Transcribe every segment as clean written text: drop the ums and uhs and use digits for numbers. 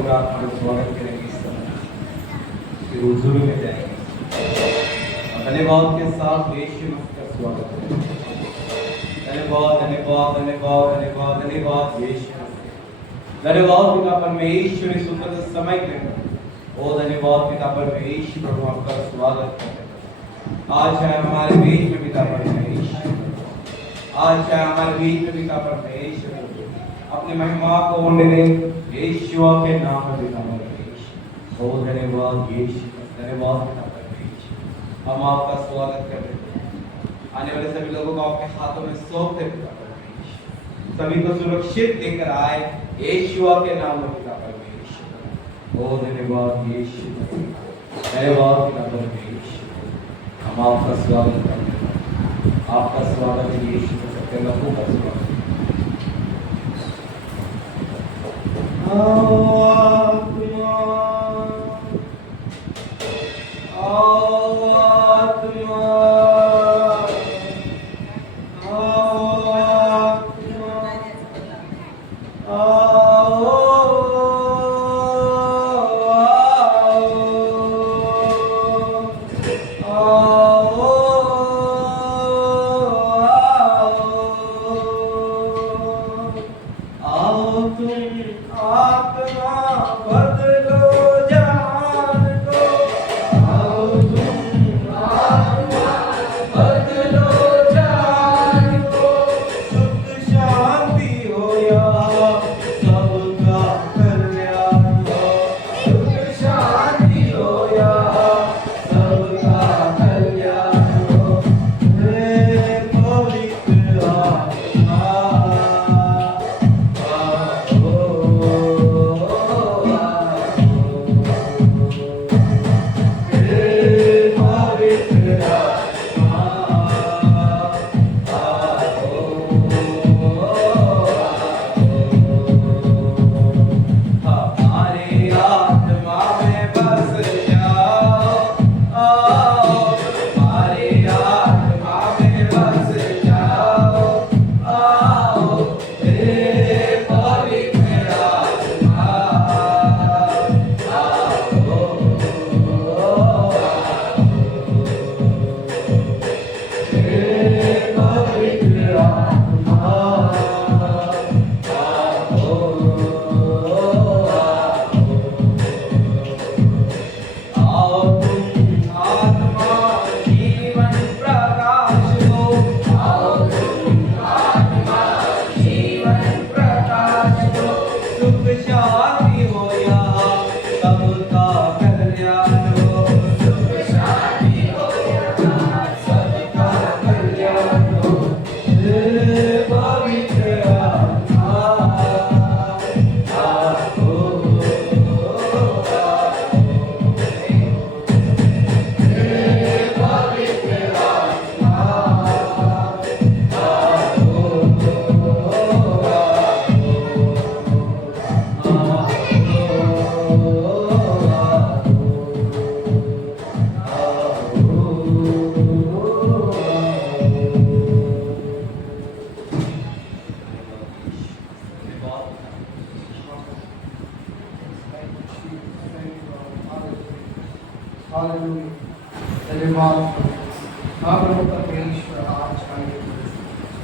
पवित्र आत्मा का स्वागत करेंगे इस समय हुजूर में जाएंगे। धन्यवाद के साथ यीशु मसीह का स्वागत करेंगे। धन्यवाद धन्यवाद धन्यवाद धन्यवाद धन्यवाद यीशु मसीह। धन्यवाद पिता परमेश्वर इस सुंदर समय के लिए। ओ धन्यवाद पिता परमेश्वर प्रभु आपका स्वागत करते हैं। आज है हमारे बीच में पिता परमेश्वर, आज है हमारे बीच में पिता परमेश्वर अपनी महिमा को उन्हें यीशु के नाम में पिता परमेश्वर। ओ धन्यवाद यीशु, धन्यवाद पिता परमेश्वर। हम आपका स्वागत करते हैं। आने वाले सभी लोगों को आपके हाथों में सौंपते पिता परमेश्वर। सभी को सुरक्षित लेकर आए यीशु के नाम में पिता परमेश्वर। ओ धन्यवाद यीशु, धन्यवाद पिता परमेश्वर। हम आपका स्वागत करते हैं। आपका स्वागत है यीशु के सत्य नाम का स्वागत।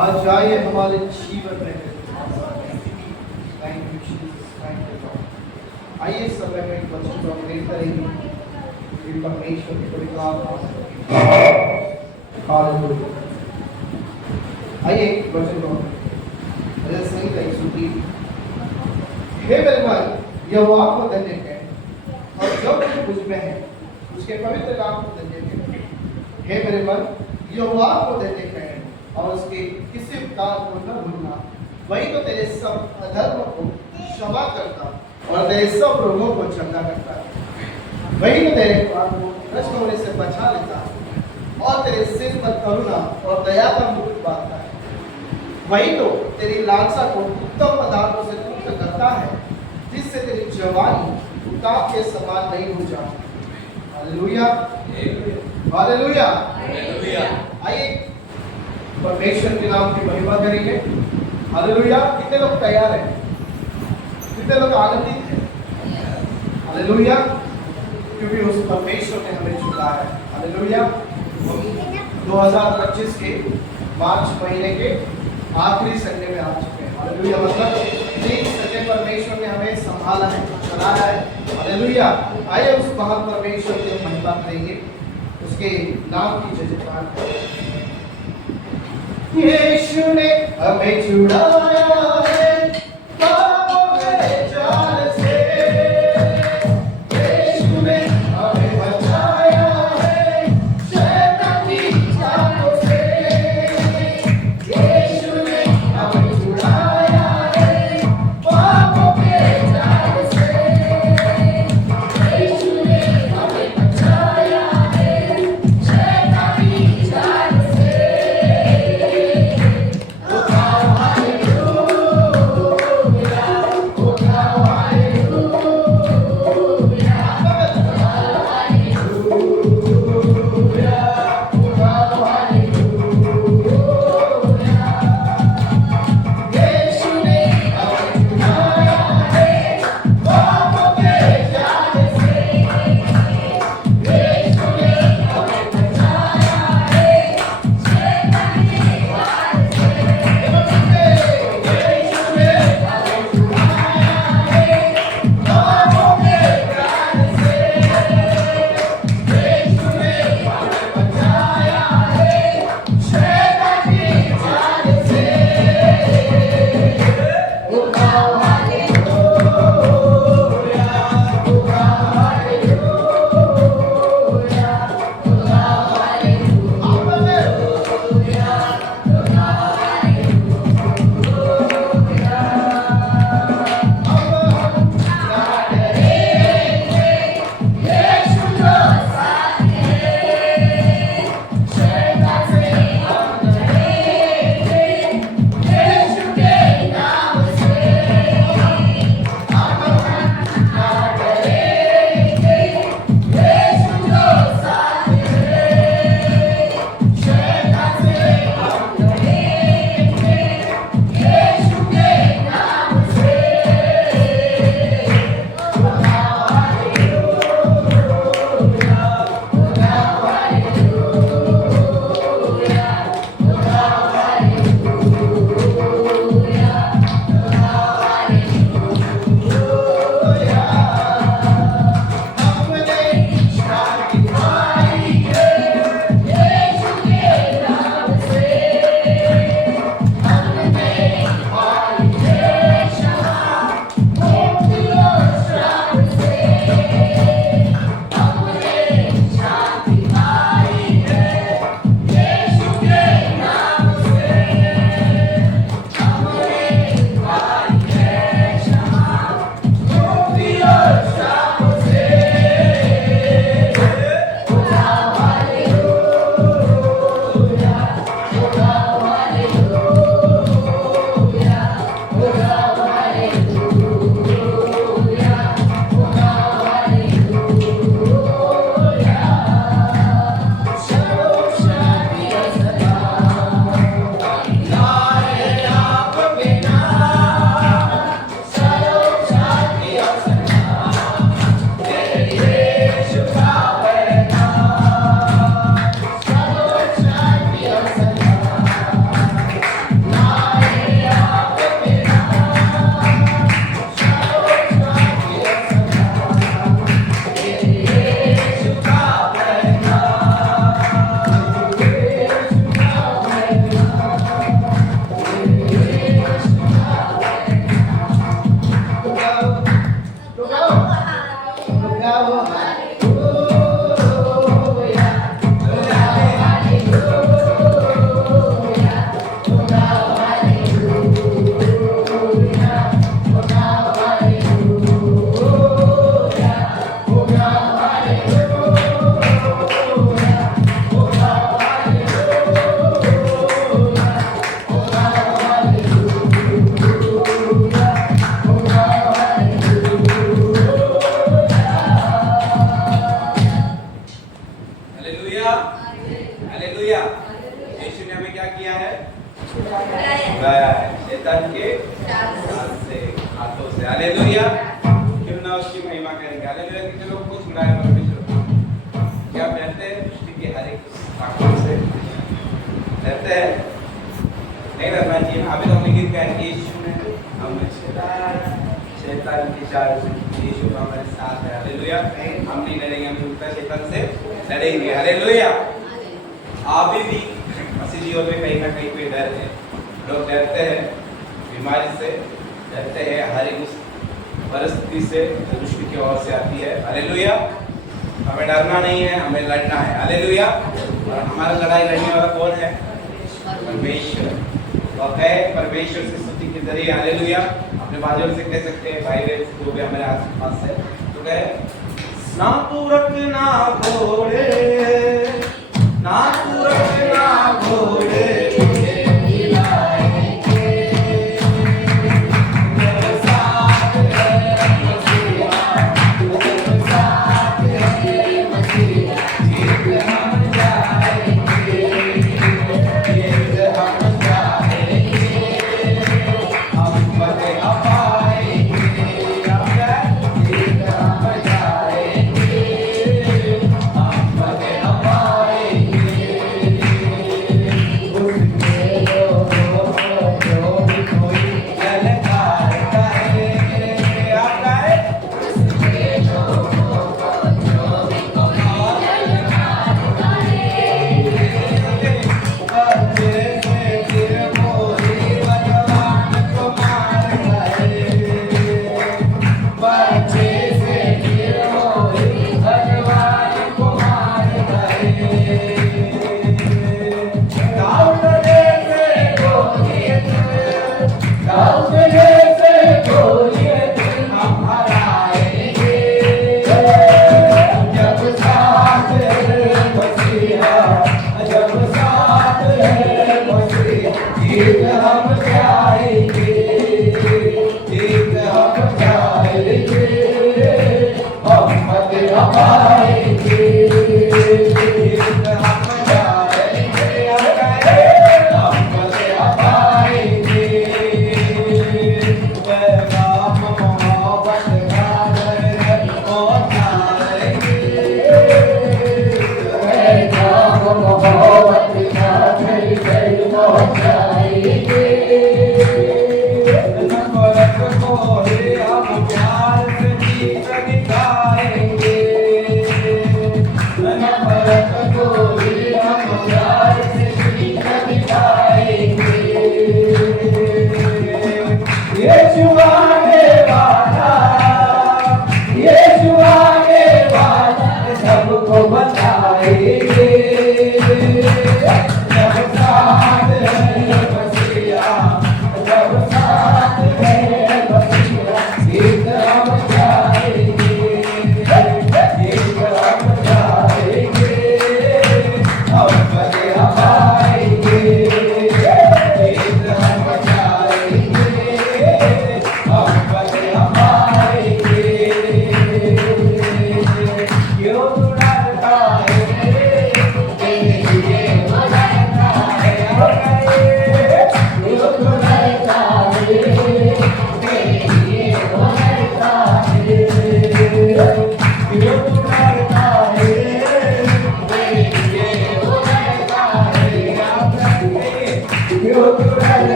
आज आइए हमारे जीवन में। आइए समय में बच्चों को प्रेम करेंगे परमेश्वर की पवित्र आइए वचन को सही तरीके सुनिए। हे मेरे भाई, यहोवा को धन्य है और जो कुछ मुझ में है उसके पवित्र नाम को धन्य है। हे मेरे भाई, यहोवा को धन्य है और उसके किसी उपकार को न भूलना। वही तो तेरे सब अधर्म को क्षमा करता और तेरे सब रोगों को चंगा करता है। वही तो तेरे प्राण को नष्ट होने से बचा लेता है और तेरे सिर पर करुणा और दया का मुकुट बांधता है। वही तो तेरी लालसा को उत्तम पदार्थों से तृप्त करता है, जिससे तेरी जवानी उताप के समान नहीं हो जाती। Hallelujah, hallelujah, hallelujah. आइए परमेश्वर के नाम की महिमा करेंगे। हालेलुया। कितने लोग तैयार हैं? कितने लोग आनंदित हैं? हालेलुया, क्योंकि उस परमेश्वर ने हमें चुना है। हालेलुया। 2025 के मार्च महीने के आखिरी संडे में आ चुके हैं। हालेलुया। मतलब 3 संडे परमेश्वर ने हमें संभाला है, चलाया है। हालेलुया। आइए उस महान परमेश्वर की हम महिमा करेंगे, उसके नाम की जय जयकार करें। यीशु ने हमें छुड़ाया है पापों के जाल से, यीशु ने हमें बचाया है शैतान की चालों से, यीशु ने हमें छुड़ाया है पापों के जाल से, यीशु ने हमें बचाया है शैतान की चाल से। छुड़ाया है शैतान के जाल से, हाथों से। हालेलुया। क्यों ना पुनः उसकी महिमा करेंगे। हालेलुया। कितने लोग को सुना है परमेश्वर को? क्या कहते हैं? सृष्टि के हर एक ताकत से कहते हैं नहीं रहना चाहिए। अभी तो हमने गीत गाया, यीशु ने हमें शैतान की चाल से, यीशु हमारे साथ है। हालेलुया। हम नहीं लड़ेंगे, हम उल्टा शैतान से लड़ेंगे। हालेलुया। अभी भी मसीह जीवन में कहीं ना कहीं पे डर है। लोग डरते हैं बीमारी से, डरते हैं हर एक उस परिस्थिति से जो दुष्ट की ओर से आती है। हालेलुया। हमें डरना नहीं है, हमें लड़ना है। हालेलुया। और हमारा लड़ाई लड़ने वाला कौन है? परमेश्वर। तो कहे परमेश्वर से स्तुति के जरिए हालेलुया अपने बाजू से कह सकते हैं, भाई बहन जो भी हमारे आसपास है, तो कहे ना पूरक ना घोड़े, ना पूरक ना घोड़े,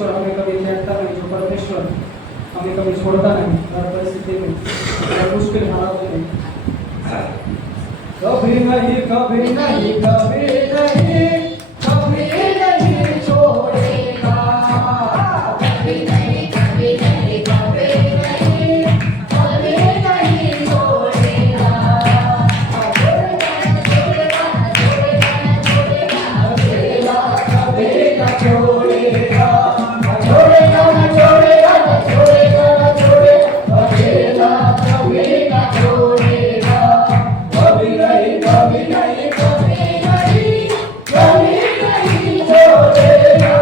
परमेश्वर हमें कभी त्यागता नहीं, जो परमेश्वर हमें कभी छोड़ता नहीं हर परिस्थिति में, हर मुश्किल हालातों में। कभी नहीं कभी नहीं कभी नहीं कभी नहीं छोड़ेगा, कभी नहीं कभी नहीं कभी नहीं कभी नहीं छोड़ेगा, कभी ना छोड़ेगा, छोड़ेगा ना छोड़ेगा ना छोड़ेगा ना छोड़ेगा, अकेला कभी ना छोड़ेगा, कभी नहीं कभी नहीं कभी नहीं कभी नहीं छोड़ेगा,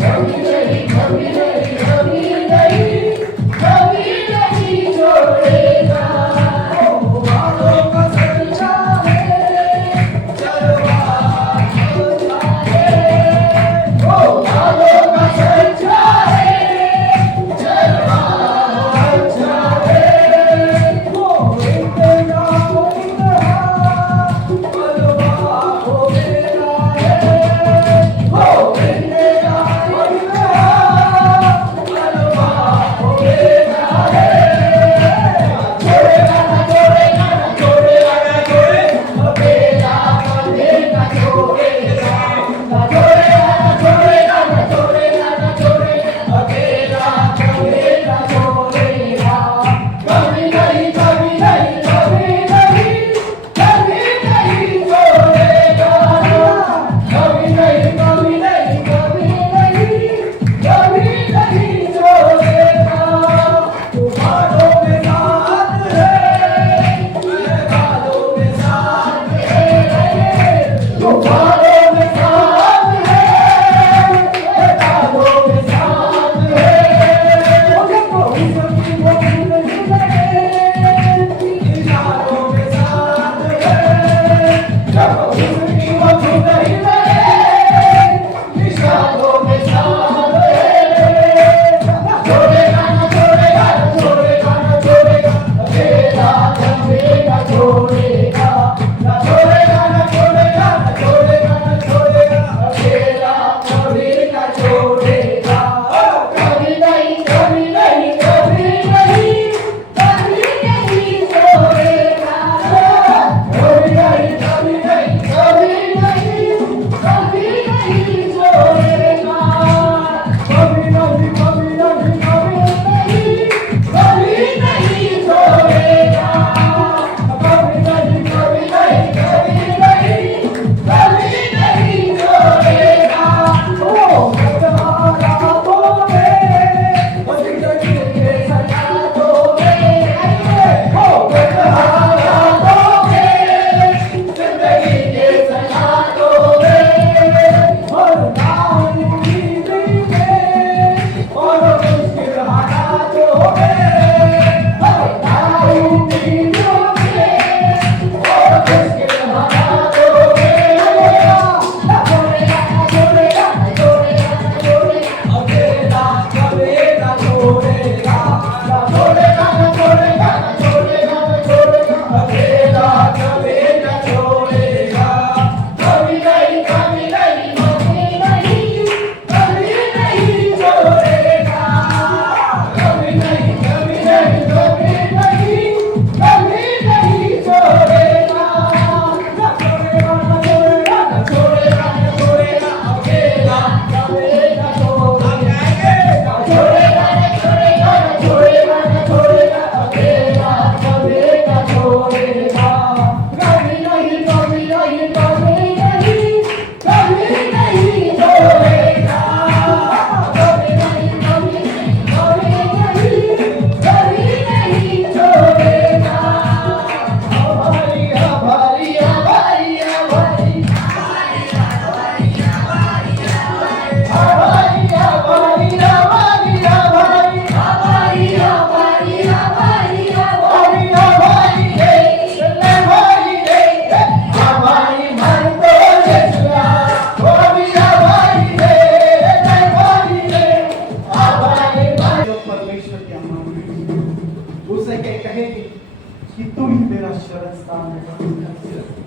कभी नहीं कभी नहीं कभी नहीं कभी नहीं छोड़ेगा। ओ बातों का सच्चा है, चलवा अच्छा है, ओ बातों का सच्चा है, चलवा अच्छा है, ओ इतना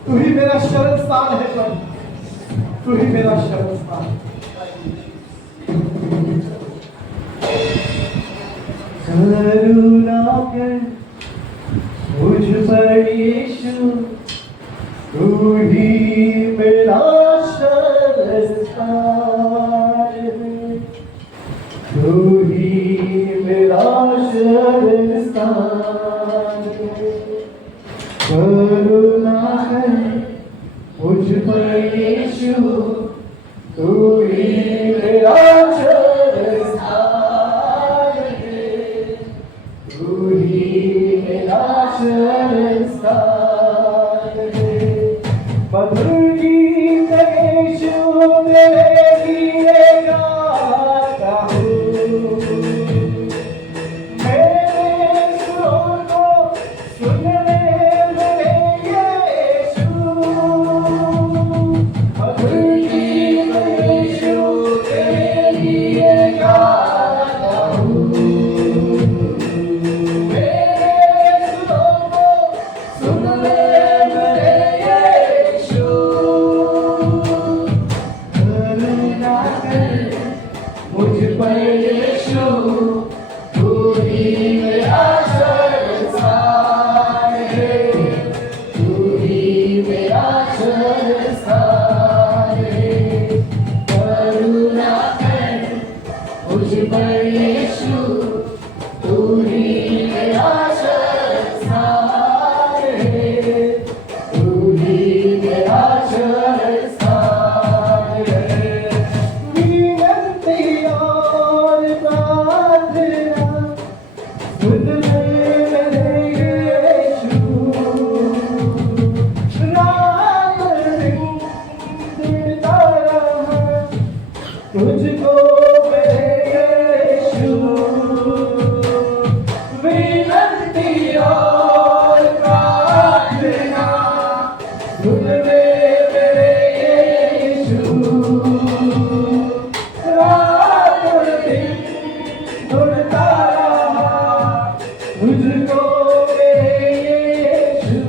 तू ही मेरा शरण स्थान है प्रभु, तू ही मेरा शरण स्थान। करुणा कर मुझ पर यीशु, तू ही मेरा शरणस्थान है, तू ही मेरा शरणस्थान है। करुणा कर मुझ पर यीशु, तू ही मेरा शरणस्थान है, तू ही मेरा शरणस्थान है। मधुर गीत यीशु तेरे लिए गाता हूँ, मेरे सुरों को सुन ले मेरे यीशु। मधुर गीत यीशु तेरे लिए गाता हूँ, मेरे सुरों को सुन ले मेरे यीशु। करुणा कर मुझ पर यीशु, तू ही मेरा शरणस्थान है, तू ही मेरा शरणस्थान है। करुणा कर मुझ पर यीशु, तू ही मेरा शरणस्थान है, तू ही मेरा शरणस्थान है। विनती और प्रार्थना सुन ले मेरे यीशु, रात दिन गिरता रहा तुझको मेरे यीशु। विनती और प्रार्थना सुन ले मेरे यीशु, रात दिन ढूंढता रहा तुझको मेरे यीशु।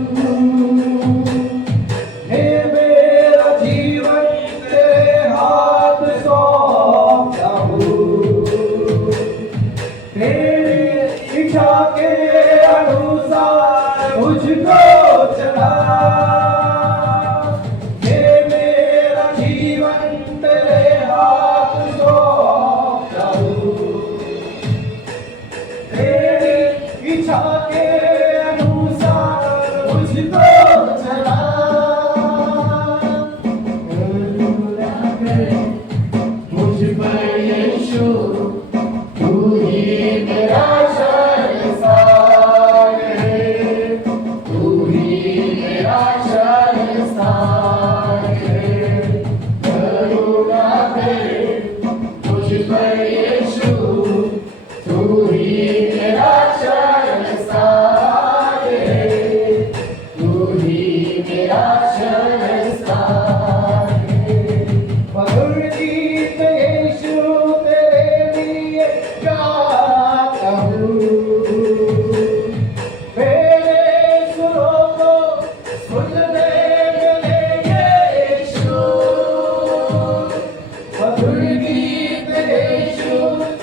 हे मेरा जीवन तेरे हाथ सौंपता हूँ, तेरी इच्छा के अनुसार मुझको चला। हे मेरा जीवन तेरे हाथ सौंपता हूँ, तेरी इच्छा के अनुसार मुझको चला। करुणा कर मुझ पर यीशु, तू ही मेरा शरणस्थान है, तू ही मेरा शरणस्थान है। करुणा कर मुझ पर यीशु, तू ही मेरा शरणस्थान है, तू ही मेरा शरणस्थान है। मधुर गीत यीशु तेरे लिए गाता हूँ, मेरे सुरों को सुन ले मेरे यीशु। मधुर गीत यीशु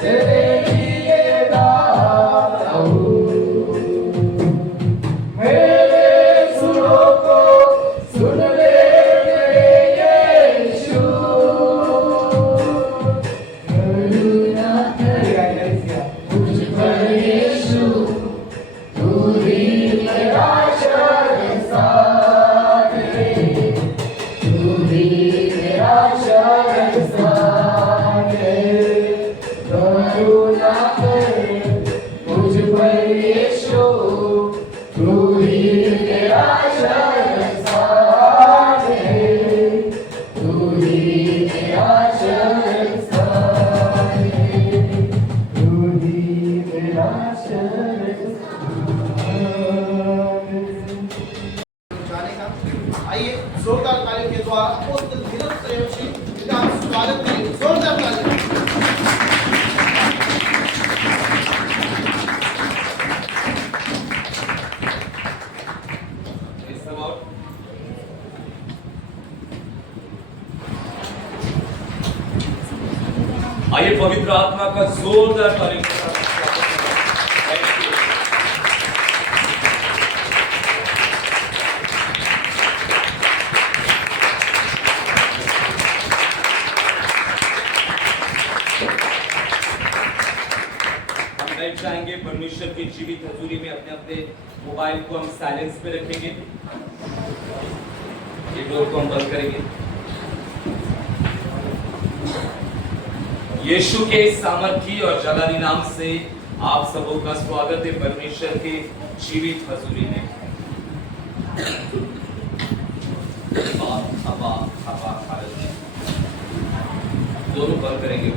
तेरे लिए गाता हूँ, मेरे सुरों को सुन ले मेरे यीशु। करुणा कर मुझ पर यीशु, तू ही मेरा शरणस्थान है, तू ही मेरा शरणस्थान है। करुणा कर मुझ पर यीशु, तू ही मेरा शरणस्थान है, तू ही मेरा शरणस्थान है, तू ही मेरा शरणस्थान है। जाने का आइए जोरदार तालियों के द्वारा अपोस्तल धीरज श्रेयोशी का स्वागत करें। जोरदार तालियां। आइए पवित्र आत्मा का जोरदार तारीफ के साथ जीवित हजूरी में अपने अपने मोबाइल को हम साइलेंस पे रखेंगे। ये डोर को हम बंद करेंगे। यीशु के सामर्थी और जलाली नाम से आप सबों का स्वागत है परमेश्वर के जीवित हजूरी में। दोनों बंद करेंगे।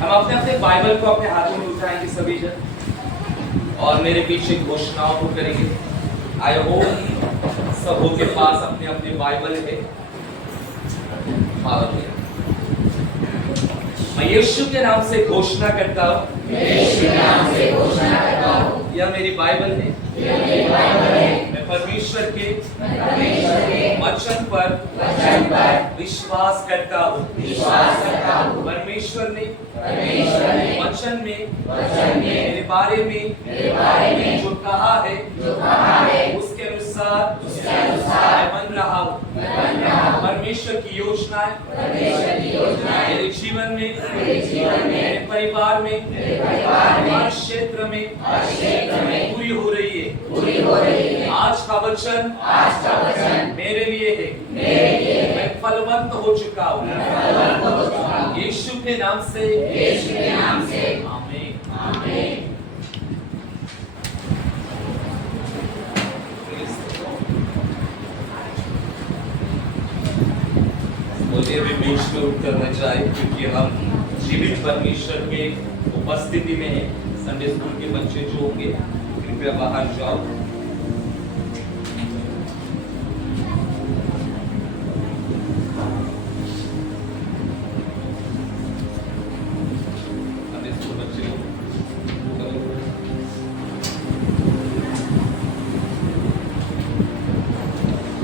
हम अपने अपने बाइबल को अपने हाथों में उठाएंगे सभी जन और मेरे पीछे घोषणाओं को करेंगे। आई होप सबों के पास अपने अपने बाइबल है। मैं यीशु के नाम से घोषणा करता हूँ, यह मेरी बाइबल है। मैं परमेश्वर के वचन पर विश्वास करता हूँ। परमेश्वर ने वचन में मेरे बारे में जो कहा है उसके अनुसार मैं बन रहा हूँ। परमेश्वर की योजनाएं मेरे जीवन में, मेरे परिवार में, हर क्षेत्र में पूरी हो रही है। आज का वचन मेरे लिए है। मैं फलवंत हो चुका हूँ यीशु के नाम से। आमीन। मुझे भी बीच में उठ करना चाहिए क्योंकि हम जीवित परमेश्वर के उपस्थिति में हैं। संडे स्कूल के बच्चे जो होंगे कृपया बाहर जाओ। संडे स्कूल बच्चे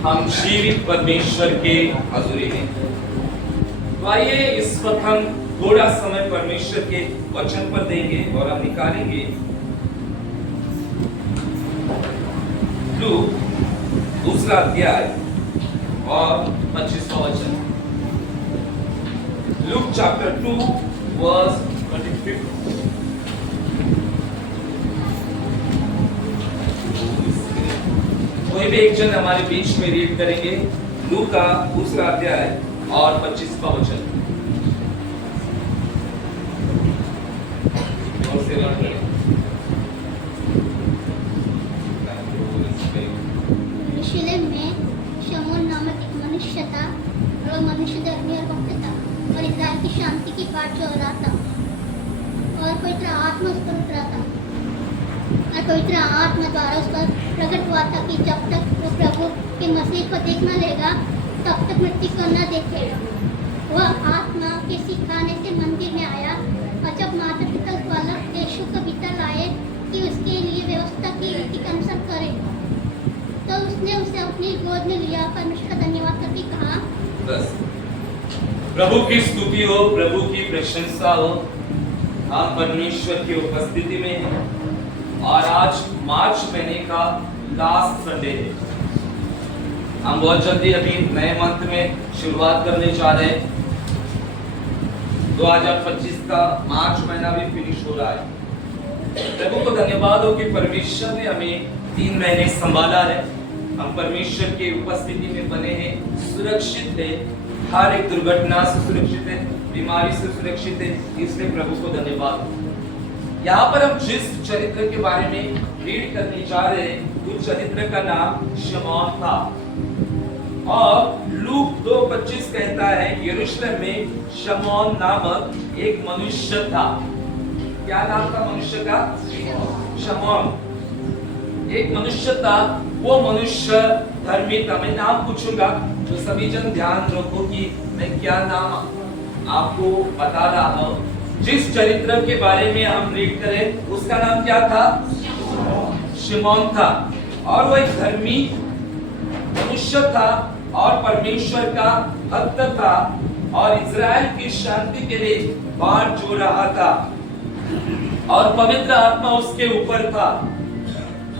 हम जीवित परमेश्वर के हजूरी में। तो आइए इस वक्त हम थोड़ा समय परमेश्वर के वचन पर देंगे और हम निकालेंगे लूक 2 अध्याय और 25वां वचन। Luke chapter 2 verse 25। कोई भी एक जन हमारे बीच में रीड करेंगे लूक का 2 अध्याय और 25वां वचन। यरूशलेम में शमूएल नामक एक मनुष्य था और वह मनुष्य धर्मी और भक्त था और इस्राएल की शांति की बाट जोह रहा था। और पवित्र आत्मा उस पर उतरा था और पवित्र आत्मा द्वारा उस पर प्रकट हुआ था कि जब तक वो प्रभु के मसीह को देख न लेगा तब तक मृत्यु को न देखेगा। वह आत्मा के सिखाने से मंदिर में आया और जब माता पिता उस बालक यीशु को भीतर लाए कि उसके लिए व्यवस्था की रीति के अनुसार करे तो उसने उसे अपनी गोद में लिया, परमेश्वर का धन्यवाद करके कहा। बस प्रभु की स्तुति हो, प्रभु की प्रशंसा हो। हम परमेश्वर की उपस्थिति में हैं और आज मार्च महीने का लास्ट संडे है। हम बहुत जल्दी अभी नए मंथ में शुरुआत करने जा रहे हैं। 2025 का मार्च महीना भी फिनिश हो रहा है। प्रभु को धन्यवाद हो कि परमेश्वर ने हमें 3 महीने संभाला है। हम परमेश्वर की उपस्थिति में बने हैं, सुरक्षित है, हर एक दुर्घटना से सुरक्षित है, बीमारी से सुरक्षित है। इसलिए प्रभु को धन्यवाद। यहाँ पर हम जिस चरित्र के बारे में रीड करने जा रहे हैं उस चरित्र का नाम शमौन था और लूक 2:25 कहता है यरूशलेम में शमौन नामक एक मनुष्य था। क्या नाम था मनुष्य का? शमौन। एक मनुष्य था, वो मनुष्य धर्मी था। मैं नाम पूछूंगा तो सभी जन ध्यान रखो कि मैं क्या नाम आपको बता रहा हूं। जिस चरित्र के बारे में हम रीड करें उसका नाम क्या था? शिमोन था और वो एक धर्मी मनुष्य था और परमेश्वर का भक्त था और इज़राइल की शांति के लिए बाट जो रहा था और पवित्र आत्मा उसके ऊपर था।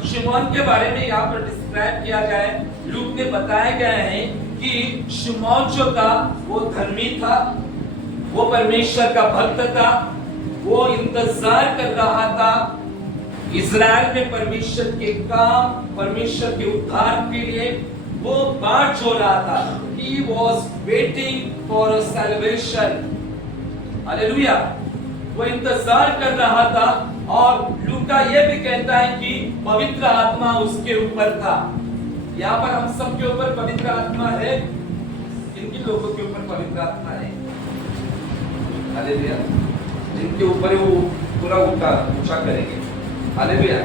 शिमोन के बारे में यहाँ पर डिस्क्राइब किया गया है, लूक में बताया गया है कि शिमोन जो था वो धर्मी था, वो परमेश्वर का भक्त था, वो इंतजार कर रहा था इज़राइल में परमेश्वर के काम, परमेश्वर के उद्धार के लिए वो बाट जो रहा था। He was waiting for a salvation. Hallelujah. वो इंतजार कर रहा था और लूका ये भी कहता है कि पवित्र आत्मा उसके ऊपर था। यहाँ पर हम सब के ऊपर पवित्र आत्मा है। जिनके लोगों के ऊपर पवित्र आत्मा है, हालेलुया, जिनके ऊपर वो पूरा ऊंचा करेंगे, हालेलुया।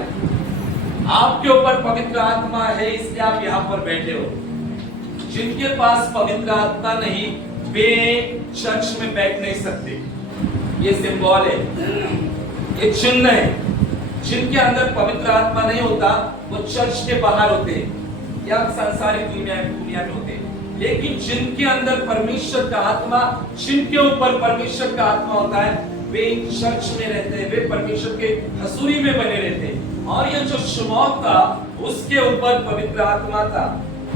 आपके ऊपर पवित्र आत्मा है इसलिए आप यहाँ पर बैठे हो। जिनके पास पवित्र आत्मा नहीं वे चर्च में बैठ नहीं सकते। ये सिंबल है, ये चिन्ह है। जिनके अंदर पवित्र आत्मा नहीं होता वो चर्च के बाहर होते हैं या संसारिक दुनिया में होते हैं। लेकिन जिनके अंदर परमेश्वर का आत्मा, जिनके ऊपर परमेश्वर का आत्मा होता है वे चर्च में रहते हैं, वे परमेश्वर के हजूरी में बने रहते हैं। और ये जो शमौन था उसके ऊपर पवित्र आत्मा था।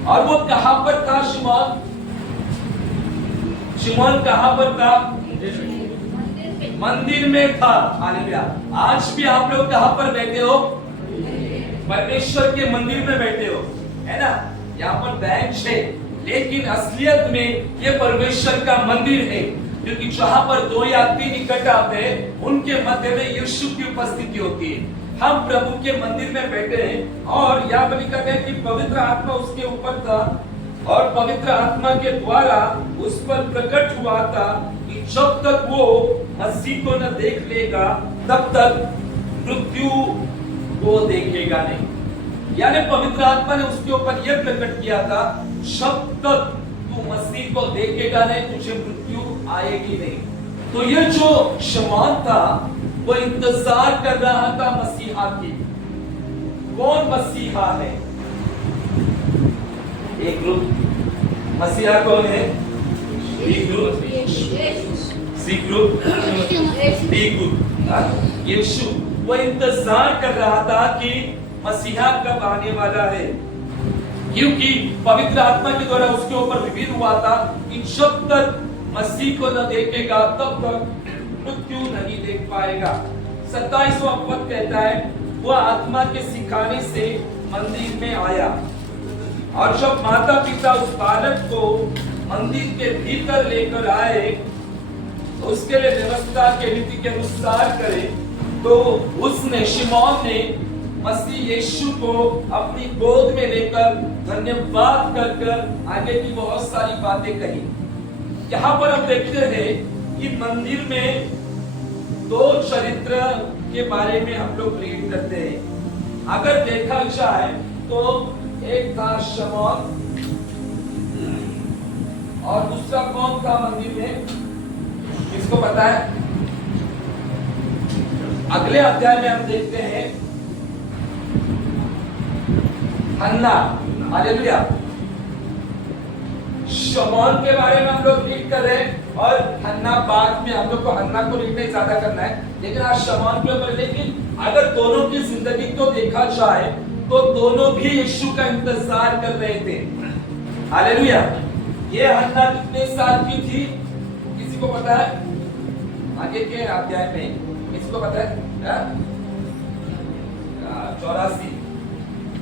और वो कहां पर था? शिमोन कहां पर था? मंदिर में था। हालेलुया। आज भी आप लोग कहां पर बैठे हो? परमेश्वर के मंदिर में बैठे हो, है ना। यहाँ पर बेंच है लेकिन असलियत में ये परमेश्वर का मंदिर है, क्योंकि जहां पर 2 या 3 इकट्ठा होते हैं उनके मध्य में यीशु की उपस्थिति होती है। हम प्रभु के मंदिर में बैठे हैं और यहाँ पर लिखा है कि पवित्र आत्मा उसके ऊपर था और पवित्र आत्मा के द्वारा उस पर प्रकट हुआ था कि जब तक वो मसीह को न देख लेगा तब तक मृत्यु को देखेगा नहीं। यानी पवित्र आत्मा ने उसके ऊपर यह प्रकट किया था, जब तक तू मसीह को देखेगा नहीं तुझे मृत्यु आएगी नहीं। तो ये जो शमौन था वो इंतजार कर रहा था मसीहा की। कौन मसीहा है? एक ग्रुप। मसीहा कौन है? B group, C group, D group. यीशु। वो इंतजार कर रहा था कि मसीहा कब आने वाला है, क्योंकि पवित्र आत्मा के द्वारा उसके ऊपर रिवील हुआ था कि जब तक मसीह को न देखेगा तब तक मृत्यु नहीं देख पाएगा। 27वां पद कहता है वो आत्मा के सिखाने से मंदिर में आया और जब माता पिता उस बालक को मंदिर के भीतर लेकर आए तो उसके लिए व्यवस्था के रीति के अनुसार करे, तो उसने शिमौन ने मसीह यीशु को अपनी गोद में लेकर धन्यवाद कर आगे की बहुत सारी बातें कही। यहाँ पर हम देखते हैं कि मंदिर में 2 चरित्र के बारे में हम लोग रीड करते हैं। अगर देखा जाए तो एक था शमौन और दूसरा कौन था मंदिर में? किसको पता है? अगले अध्याय में हम देखते हैं हन्ना। हालेलुया। शमौन के बारे में हम लोग रीड कर रहे हैं और हन्ना बाद में, हम लोग को हन्ना को रीड नहीं ज्यादा करना है लेकिन आज शमौन के ऊपर। लेकिन अगर दोनों की जिंदगी को देखा जाए तो दोनों भी यीशु का इंतजार कर रहे थे। हालेलुया। ये हन्ना कितने साल की थी? किसी को पता है? आगे के अध्याय में किसी को पता है?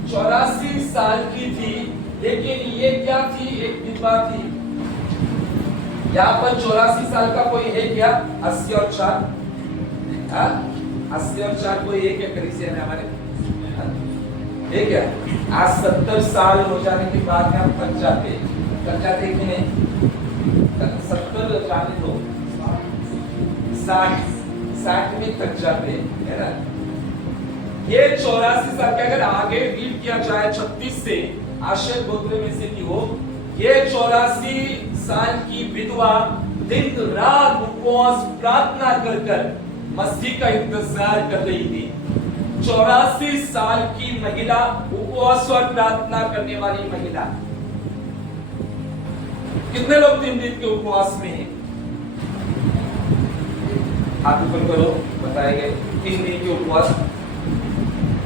84 साल की थी, लेकिन ये क्या थी? एक विधवा थी। यहाँ पर 84 साल का कोई है क्या? 80 और 4, 80 और 4 कोई एक है कलीसिया में हमारे? है क्या? आज 70 साल हो जाने के बाद में हम थक जाते कि नहीं? 70 जाने दो, 60 में थक जाते है ना। ये 84 साल के, अगर आगे रीड किया जाए 36 से, आशेर गोत्र में से थी वो। ये 84 साल की विधवा दिन रात उपवास प्रार्थना कर मसीह का इंतजार कर रही थी। 84 साल की महिला, उपवास और प्रार्थना करने वाली महिला। कितने लोग 3 दिन के उपवास में हैं? हाथ ऊपर करो, बताएंगे। 3 दिन के उपवास,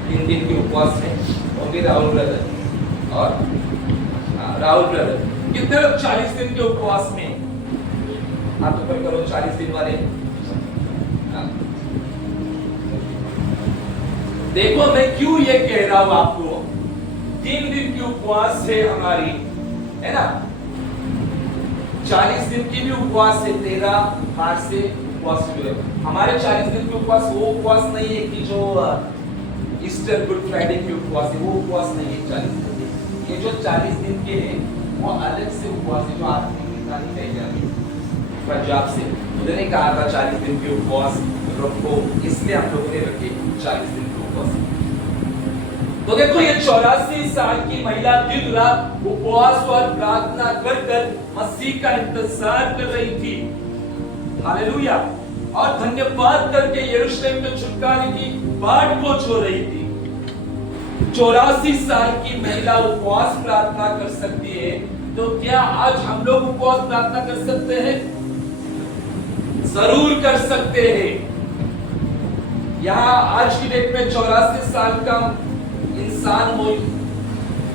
3 दिन के उपवास में ओनली राहुल ब्रदर और राहुल ब्रदर। कितने लोग 40 दिन के उपवास में? हाथ ऊपर करो, 40 दिन वाले। देखो मैं क्यों ये कह रहा हूं आपको, 3 दिन की उपवास है हमारी, है ना, 40 दिन की भी उपवास है, 13 मार्च से उपवास शुरू है। हमारे 40 दिन के उपवास वो उपवास नहीं है कि जो ईस्टर गुड फ्राइडे के उपवास है, वो उपवास नहीं है 40 दिन के। ये जो 40 दिन के हैं वो अलग से उपवास है, जो आदमी की कहानी कही जा रही है पंजाब से, उन्होंने कहा था 40 दिन के उपवास रखो, इसलिए हम लोगों ने रखे 40 दिन के उपवास। तो देखो ये 84 साल की महिला दिन रात उपवास और प्रार्थना कर कर मसीह का इंतजार कर रही थी, हालेलुया, और धन्यवाद करके यरूशलेम में छुटकारे की बाट को छो रही थी। 84 साल की महिला उपवास प्रार्थना कर सकती है, तो क्या आज हम लोग उपवास प्रार्थना कर सकते हैं? जरूर कर सकते हैं। यहाँ आज की डेट में 84 साल का इंसान हो,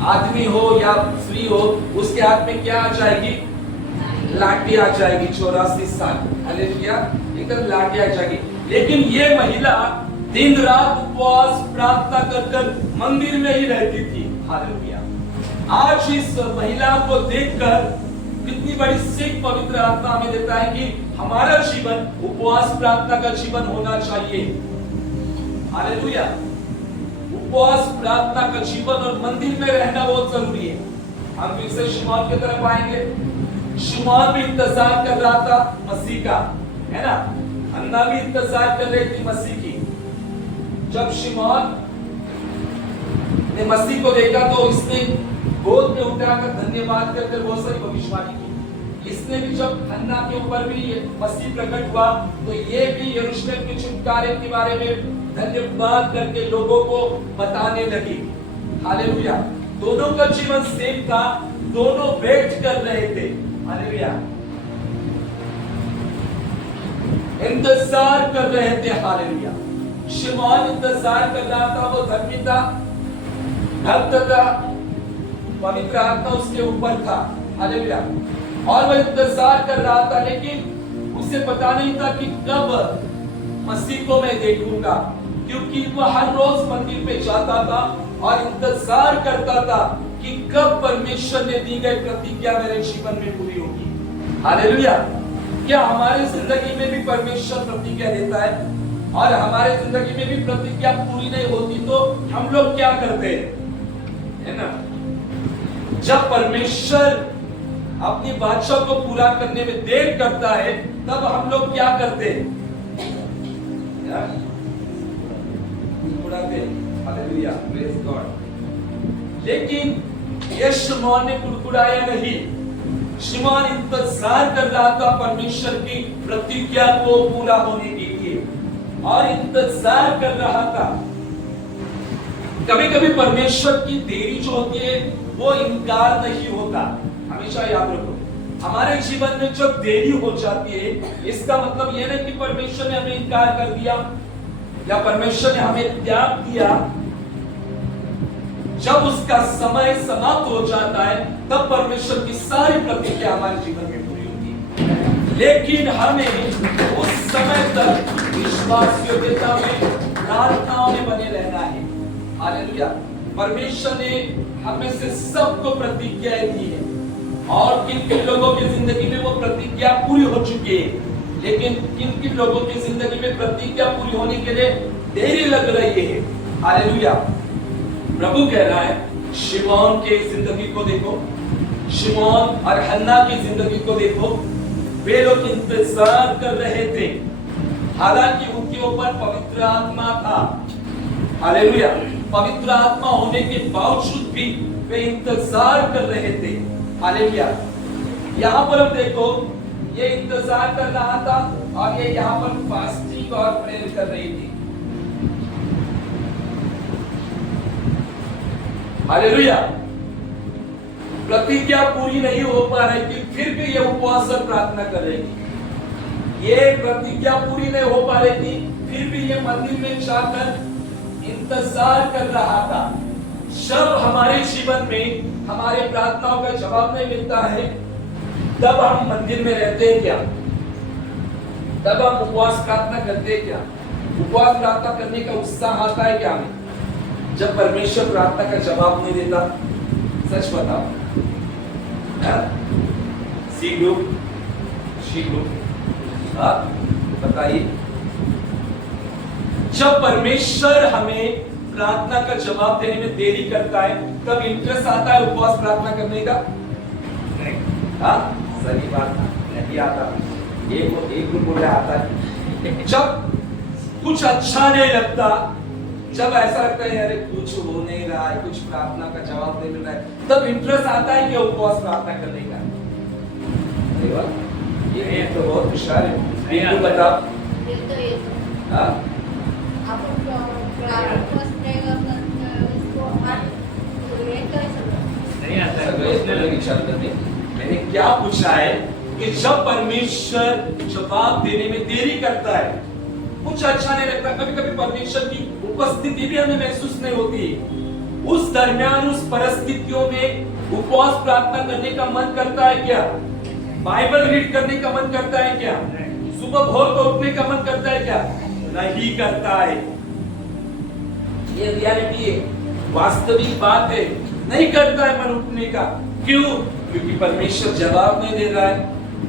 आदमी हो या स्त्री हो, उसके हाथ में क्या आ जाएगी? लाठी आ जाएगी। 84 साल, हालेलुया, एकदम लाठी आ जाएगी। लेकिन ये महिला दिन रात उपवास प्रार्थना कर कर मंदिर में ही रहती थी, हालेलुया। आज इस महिला को देखकर कितनी बड़ी सीख पवित्र आत्मा हमें देता है कि हमारा जीवन उपवास प्रार्थना का जीवन होना चाहिए, हालेलुया। उपवास प्रार्थना का जीवन और मंदिर में रहना बहुत जरूरी है। हम फिर से शिमोन की तरफ आएंगे। शिमोन भी इंतजार कर रहा था मसीह का, है ना, हन्ना भी इंतजार कर रही थी मसीह की। जब शिमोन ने मसीह को देखा तो इसने गोद में उठाकर धन्यवाद करके बहुत सारी भविष्यवाणी की। इसने भी जब हन्ना के ऊपर भी मसीह प्रकट हुआ तो ये भी यरूशलेम के छुटकारे के बारे में धन्यवाद करके लोगों को बताने लगी, हालेलुया। दोनों का जीवन सेम था, दोनों वेट कर रहे थे, हालेलुया, इंतजार कर रहे थे, हालेलुया। शिमोन इंतजार कर रहा था, वो धर्मी था, भक्त था, पवित्र आत्मा उसके ऊपर था, हालेलुया, और वह इंतजार कर रहा था। लेकिन उसे पता नहीं था कि कब मसीह को मैं देखूंगा, क्योंकि वह हर रोज मंदिर में जाता था और इंतजार करता था कि कब परमेश्वर ने दी गई प्रतिज्ञा मेरे जीवन में पूरी होगी, हालेलुया। क्या हमारी जिंदगी में भी परमेश्वर प्रतिज्ञा देता है और हमारे जिंदगी में भी प्रतिज्ञा पूरी नहीं होती तो हम लोग क्या करते हैं, है ना? जब परमेश्वर अपनी बादशाह को पूरा करने में देर करता है तब हम लोग क्या करते हैं? Hallelujah, praise God. लेकिन ये शिमोन ने कुड़कुड़ाया नहीं। शिमोन इंतजार कर रहा था परमेश्वर की प्रतिज्ञा को पूरा होने के लिए और इंतजार कर रहा था। कभी-कभी परमेश्वर की देरी जो होती है वो इनकार नहीं होता, हमेशा याद रखो। हमारे जीवन में जब देरी हो जाती है इसका मतलब यह नहीं कि परमेश्वर ने हमें इनकार कर दिया या परमेश्वर ने हमें त्याग दिया। जब उसका समय समाप्त हो जाता है तब परमेश्वर की सारी प्रतिज्ञा हमारे जीवन में पूरी होती है। लेकिन हमें उस समय तक विश्वास योग्यता में, प्रार्थनाओं में बने रहना है, हालेलुया। परमेश्वर ने हमें से सबको प्रतिज्ञाएं दी है और किन किन लोगों की जिंदगी में वो प्रतिज्ञा पूरी हो चुकी है, लेकिन किन किन लोगों की जिंदगी में प्रतिज्ञा पूरी होने के लिए देरी लग रही है, हालेलुया। प्रभु कह रहा है शिमोन के जिंदगी को देखो, शिमोन और हन्ना की जिंदगी को देखो। वे लोग इंतजार कर रहे थे, हालांकि उनके ऊपर पवित्र आत्मा था, हालेलुया। पवित्र आत्मा होने के बावजूद भी वे इंतजार कर रहे थे, हालेलुया। यहाँ पर हम देखो ये इंतजार कर रहा था और ये यहाँ पर फास्टिंग और प्रेयर कर रही थी, हालेलुया। प्रतिज्ञा पूरी नहीं हो पा रही थी फिर भी ये उपवास और प्रार्थना कर रही थी। ये प्रतिज्ञा पूरी नहीं हो पा रही थी फिर भी ये मंदिर में जाकर इंतजार कर रहा था। जब हमारे जीवन में हमारे प्रार्थनाओं का जवाब नहीं मिलता है तब हम मंदिर में रहते हैं क्या? तब हम उपवास प्रार्थना करते हैं क्या? उपवास प्रार्थना करने का उत्साह आता है क्या हमें? जब परमेश्वर प्रार्थना का जवाब नहीं देता? सच बताओ। सी ग्रुप बताइए। जब परमेश्वर हमें प्रार्थना का जवाब देने में देरी करता है तब इंटरेस्ट आता है उपवास प्रार्थना करने का? हाँ, सही बात नहीं आता। एक ग्रुप बोला आता है। जब कुछ अच्छा नहीं लगता, जब ऐसा लगता है अरे कुछ हो नहीं रहा है, कुछ प्रार्थना का जवाब नहीं मिल रहा है, तब इंटरेस्ट आता है कि उपवास प्रार्थना करने का। ये तो बहुत होशियार है। ये बताओ। हाँ, मैंने क्या पूछा है कि जब परमेश्वर जवाब देने में देरी करता है, कुछ अच्छा नहीं लगता, कभी कभी परमेश्वर की उपस्थिति भी हमें महसूस नहीं होती, उस दरमियान उस परिस्थितियों में उपवास प्रार्थना करने का मन करता है क्या? बाइबल रीड करने का मन करता है क्या? सुबह भोर को उठने का मन करता है क्या? नहीं करता है। ये रियलिटी है, वास्तविक बात है। नहीं करता है मन उठने का। क्यों? क्योंकि परमेश्वर जवाब नहीं दे रहा है,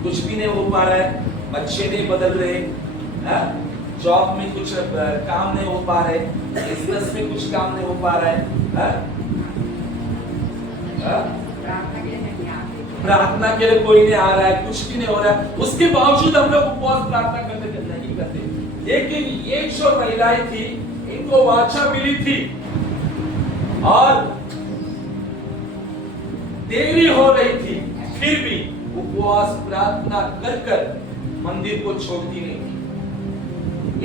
कुछ भी नहीं हो पा रहा है, बच्चे नहीं बदल रहे, जॉब में कुछ काम नहीं हो पा रहे, बिजनेस में कुछ काम नहीं हो पा रहा है, प्रार्थना के लिए कोई नहीं आ रहा है, कुछ भी नहीं हो रहा है, उसके बावजूद हम लोग उपवास प्रार्थना करने नहीं करते। लेकिन ये जो महिलाएं थी, इनको वाचा मिली थी और देरी हो रही थी, फिर भी उपवास प्रार्थना कर कर मंदिर को छोड़ती नहीं थी।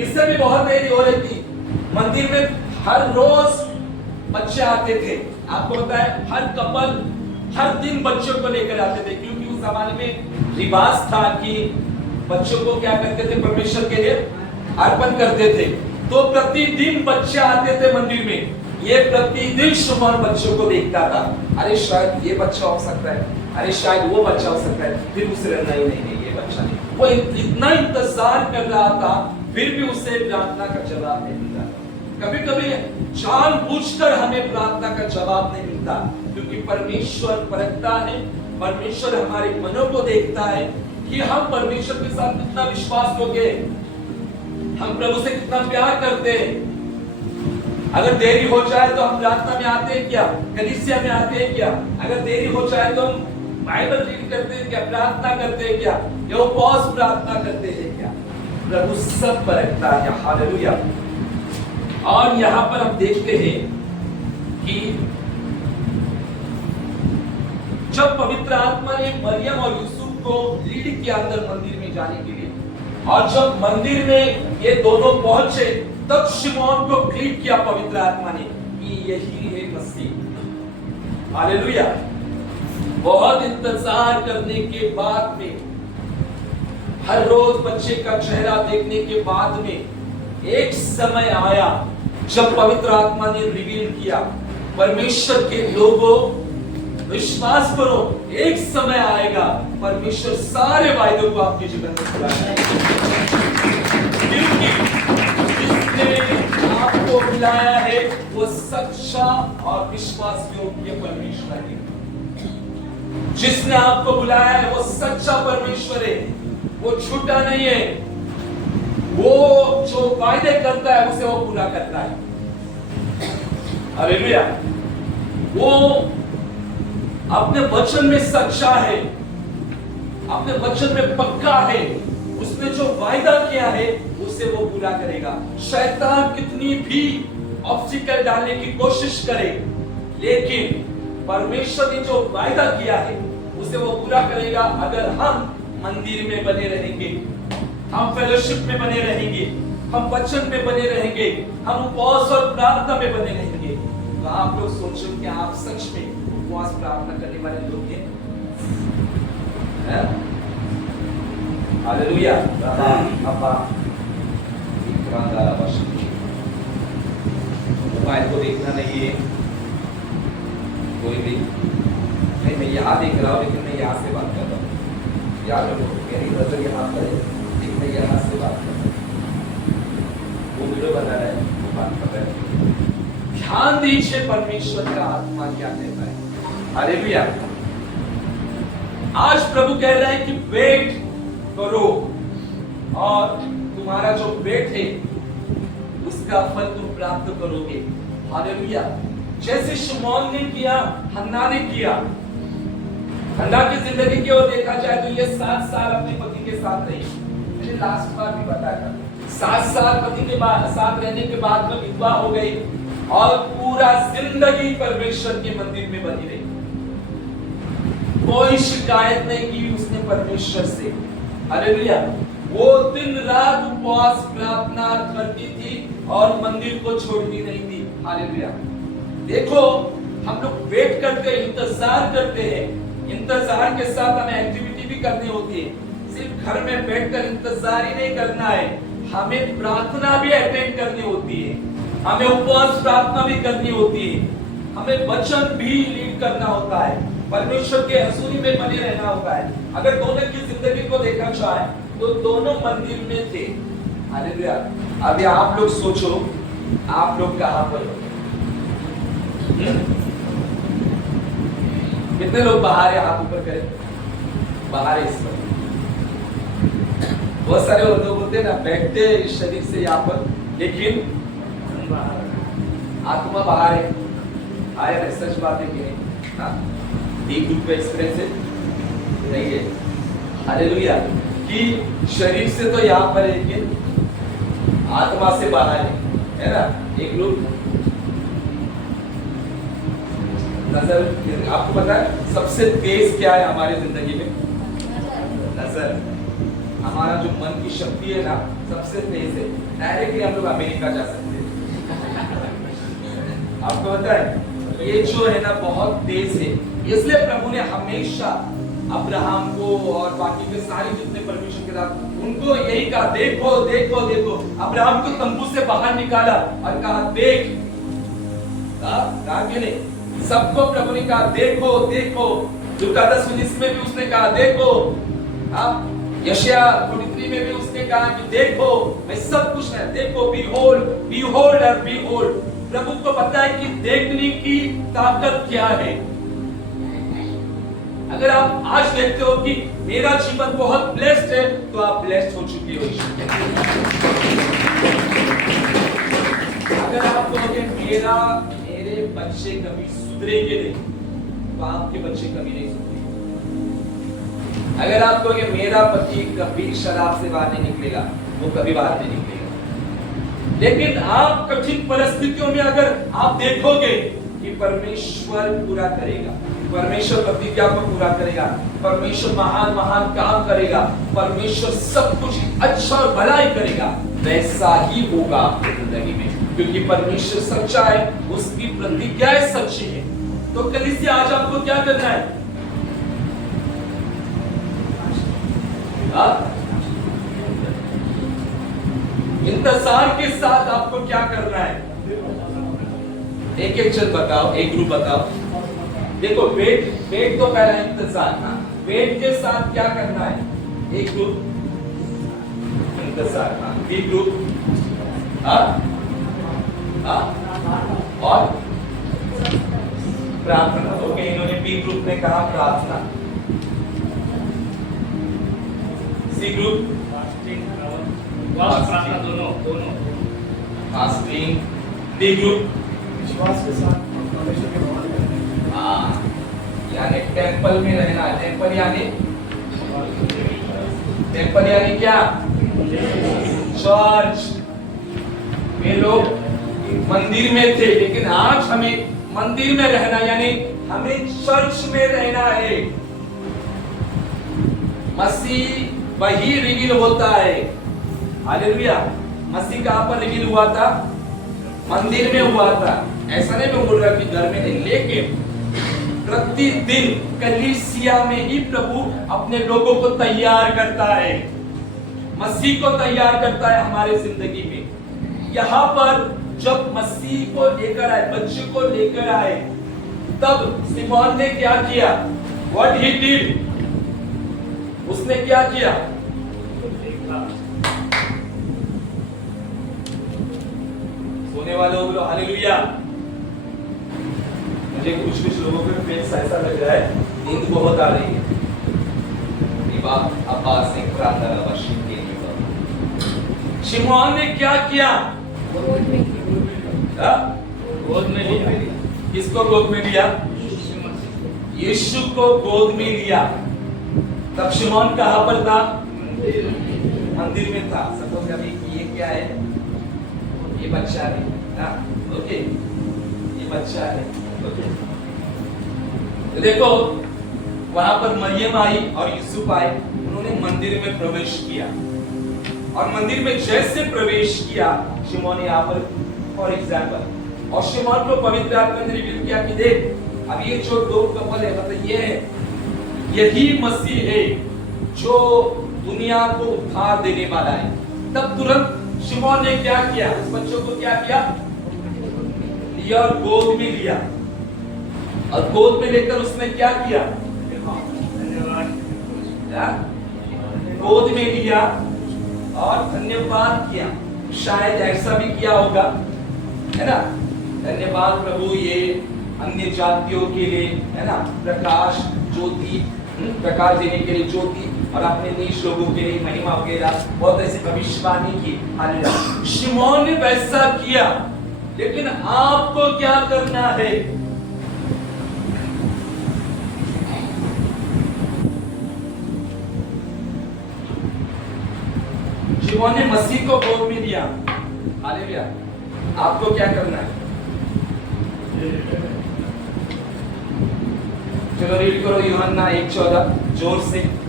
इससे भी बहुत देरी हो रही थी। मंदिर में हर रोज बच्चे आते थे। आपको पता है, हर कपल हर दिन बच्चों को लेकर आते थे, क्योंकि उस जमाने में रिवाज था कि बच्चों को क्या करते थे? परमेश्वर के लिए अर्पण करते थे। तो प्रतिदिन बच्चे आते थे मंदिर में। ये प्रतिदिन शुमार बच्चों को देखता था। अरे शायद ये बच्चा हो सकता है, अरे शायद वो बच्चा हो सकता है, फिर उसे नहीं ये बच्चा नहीं। वो इतना इंतजार कर रहा था, फिर भी उसे प्रार्थना का जवाब नहीं मिला। कभी कभी जानबूझकर हमें प्रार्थना का जवाब नहीं मिलता, क्योंकि परमेश्वर परखता है, परमेश्वर हमारे मनों को देखता है कि हम परमेश्वर के साथ कितना विश्वास होंगे, हम प्रभु से कितना प्यार करते हैं। अगर देरी हो जाए तो हम प्रार्थना में आते हैं क्या? कलीसिया में आते हैं क्या? अगर देरी हो जाए तो हम बाइबल रीड करते हैं क्या? प्रार्थना करते हैं क्या? या उपवास प्रार्थना करते हैं क्या? प्रभु सब परखता है। हालेलुया। और यहाँ पर हम देखते हैं कि जब पवित्र आत्मा ने मरियम और यूसुफ को लीड किया अंदर मंदिर में जाने के लिए, और जब मंदिर में ये दोनों पहुंचे, तब शिमोन को ग्रीट किया पवित्र आत्मा ने कि यही है मसीह। हालेलुया। बहुत इंतजार करने के बाद में, हर रोज बच्चे का चेहरा देखने के बाद में एक समय आया जब पवित्र आत्मा ने रिवील किया, परमेश्वर के लोगों विश्वास करो, एक समय आएगा परमेश्वर सारे वायदों को आपके जीवन में पूरा करेगा। क्योंकि जिसने आपको बुलाया है वो सच्चा और विश्वास योग्य परमेश्वर है। जिसने आपको बुलाया है वो सच्चा परमेश्वर है, वो झूठा नहीं है। वो जो वायदे करता है उसे वो पूरा करता है। हालेलुया। वो अपने वचन में सच्चा है, अपने वचन में पक्का है। उसने जो वायदा किया है उसे वो पूरा करेगा। शैतान कितनी भी ऑब्स्टिकल डालने की कोशिश करे, लेकिन परमेश्वर ने जो वायदा किया है उसे वो पूरा करेगा। अगर हम मंदिर में बने रहेंगे, हम फेलोशिप में बने रहेंगे, हम वचन में बने रहेंगे, हम उपवास और प्रार्थना में बने रहेंगे, तो आप लोग सोचो कि आप सच में उपवास प्रार्थना करने वाले लोग हैं। हालेलुया। मोबाइल को देखना नहीं है कोई भी नहीं। मैं यहाँ देख रहा हूँ, लेकिन मैं यहाँ से बात कर रहा हूँ। याद रखो, मेरी नजर यहाँ पर है, लेकिन मैं यहाँ से बात कर रहा हूँ। वो वीडियो बना रहा है, वो बात कर रहा है। ध्यान दीजिए परमेश्वर का आत्मा क्या कहता है। हालेलुया। आज प्रभु कह रहा है कि वेट करो और तुम्हारा जो वेट है उसका फल तुम प्राप्त करोगे। हालेलुया। जैसे शमौन ने किया, हन्ना ने किया। हन्ना की जिंदगी की ओर देखा जाए तो ये 7 साल अपने पति के साथ रही। मैंने लास्ट बार भी बताया था 7 साल पति के साथ रहने के बाद में विधवा हो गई और पूरा जिंदगी परमेश्वर के मंदिर में बनी रही। कोई शिकायत नहीं की उसने परमेश्वर से। हालेलुया। वो दिन रात उपवास प्रार्थना करती थी और मंदिर को छोड़ती नहीं थी। हालेलुया। देखो हम लोग वेट करते हैं, इंतजार करते हैं। इंतजार के साथ हमें एक्टिविटी भी करनी होती है। सिर्फ घर में बैठकर इंतजार ही नहीं करना है, हमें प्रार्थना भी अटेंड करनी होती है, हमें उपवास प्रार्थना भी करनी होती है, हमें वचन भी लीड करना होता है, परमेश्वर के हजूरी में बने रहना होता है। अगर दोनों की जिंदगी को देखा जाए तो दोनों मंदिर में थे। हालेलुया। अभी आप लोग सोचो आप लोग कहां पर हो? कितने लोग बाहर है? हाथ ऊपर करें। बाहर है इस पर। बहुत सारे लोग होते हैं ना बैठते इस शरीर से यहाँ पर, लेकिन आत्मा बाहर है। आया ना, सच बात है कि नहीं? हाँ, एक ग्रुप का एक्सपीरियंस है नहीं है। हालेलुया। कि शरीर से तो यहाँ पर है लेकिन आत्मा से बाहर है ना? एक ग्रुप नजर। आपको पता है सबसे तेज क्या है हमारी जिंदगी में? नजर। हमारा जो मन की शक्ति है ना सबसे तेज है। डायरेक्टली हम लोग अमेरिका जा सकते हैं। आपको पता है ये जो है ना बहुत तेज है। इसलिए प्रभु ने हमेशा अब्राहम को और बाकी के सारे जितने परमेश्वर के साथ उनको यही कहा, देखो देखो देखो। अब्राहम को तंबू से बाहर निकाला और कहा देख। कहा कि नहीं? सबको प्रभु ने कहा देखो देखो। लूका 10:19 में भी उसने कहा देखो। यशायाह 43 में भी उसने कहा कि देखो मैं सब कुछ है, देखो behold behold और behold। प्रभु को पता है कि देखने की ताकत क्या है। अगर आप आज देखते हो कि मेरा जीवन बहुत ब्लेस्ड है तो आप ब्लेस्ड हो चुके हो। अगर आप कहोगे मेरे बच्चे कभी सुधरेंगे नहीं तो आपके बच्चे कभी नहीं सुधरेंगे। अगर आप कहोगे मेरा पति कभी शराब से बाहर नहीं निकलेगा, वो कभी बाहर नहीं निकलेगा। लेकिन आप कठिन परिस्थितियों में अगर आप देखोगे कि परमेश्वर पूरा करेगा, परमेश्वर प्रतिज्ञा को पूरा करेगा, परमेश्वर महान महान काम करेगा, परमेश्वर सब कुछ अच्छा और भलाई करेगा, वैसा ही होगा आपकी जिंदगी में। क्योंकि परमेश्वर सच्चा है, उसकी प्रतिज्ञाएं सच्ची है। तो कलीसिया आज आपको क्या करना है? इंतजार के साथ आपको क्या करना है? एक एक चल बताओ, एक ग्रुप बताओ। देखो वेट तो पहला इंतजार। वेट के साथ क्या करना है? एक ग्रुप इंतजार, बी ग्रुप और प्रार्थना। ओके, इन्होंने बी ग्रुप में कहा प्रार्थना। सी ग्रुप प्रार्थना, दोनों फास्टिंग। डी ग्रुप विश्वास के साथ परमेश्वर के भवन में यानी टेंपल में रहना। टेंपल यानी क्या? चर्च। वे लोग मंदिर में थे लेकिन आज हमें मंदिर में रहना यानी हमें चर्च में रहना है। मसीह वही रिवील होता है। हालेलुया। मसीह कहां पर रिवील हुआ था? मंदिर में हुआ था। ऐसा नहीं मैं बोल रहा कि घर में नहीं, लेकिन प्रतिदिन कलीसिया में ही प्रभु अपने लोगों को तैयार करता है, मसीह को तैयार करता है हमारे जिंदगी में। यहाँ पर जब मसीह को लेकर आए, बच्चे को लेकर आए, तब सिमोन ने क्या किया? What he did? उसने क्या किया? सोने वाले हो बोलो हालेलुया। मुझे कुछ लोगों के फेस ऐसा लग रहा है नींद बहुत आ रही है। अब्बास ने शिमोन ने क्या किया? गोद में लिया। किसको गोद में लिया? यीशु को गोद में लिया। तब शिमोन कहां पर था? मंदिर में था। सब कभी ये क्या है? ये बच्चा है ना? ओके, ये बच्चा है। ओके, तो देखो वहां पर मरियम आई और यूसुफ आए। उन्होंने मंदिर में प्रवेश किया और मंदिर में जैसे प्रवेश किया शिमोन यहाँ पर फॉर एग्जाम्पल, और शिमोन को पवित्र आत्मा ने रिवील किया कि देख अब ये जो दो कपल है, मतलब ये है, यही मसीह है जो दुनिया को उद्धार देने वाला है। तब तुरंत शिमोन ने क्या किया? उस बच्चों को क्या किया? लिया और गोद में लिया, और गोद में लेकर उसने क्या किया? गोद में लिया और धन्यवाद किया। शायद ऐसा भी किया होगा, है ना? धन्यवाद प्रभु, ये अन्य जातियों के लिए, है ना, प्रकाश ज्योति, प्रकाश देने के लिए ज्योति, और अपने नीच लोगों के लिए महिमा वगैरह बहुत ऐसी भविष्यवाणी की। हालेलुया। शिमोन ने वैसा किया, लेकिन आपको क्या करना है? शिमोन ने मसीह को गोद में लिया। हालेलुया। आपको क्या करना है? चलो रीड करो यूहन्ना 1:14 जोर से।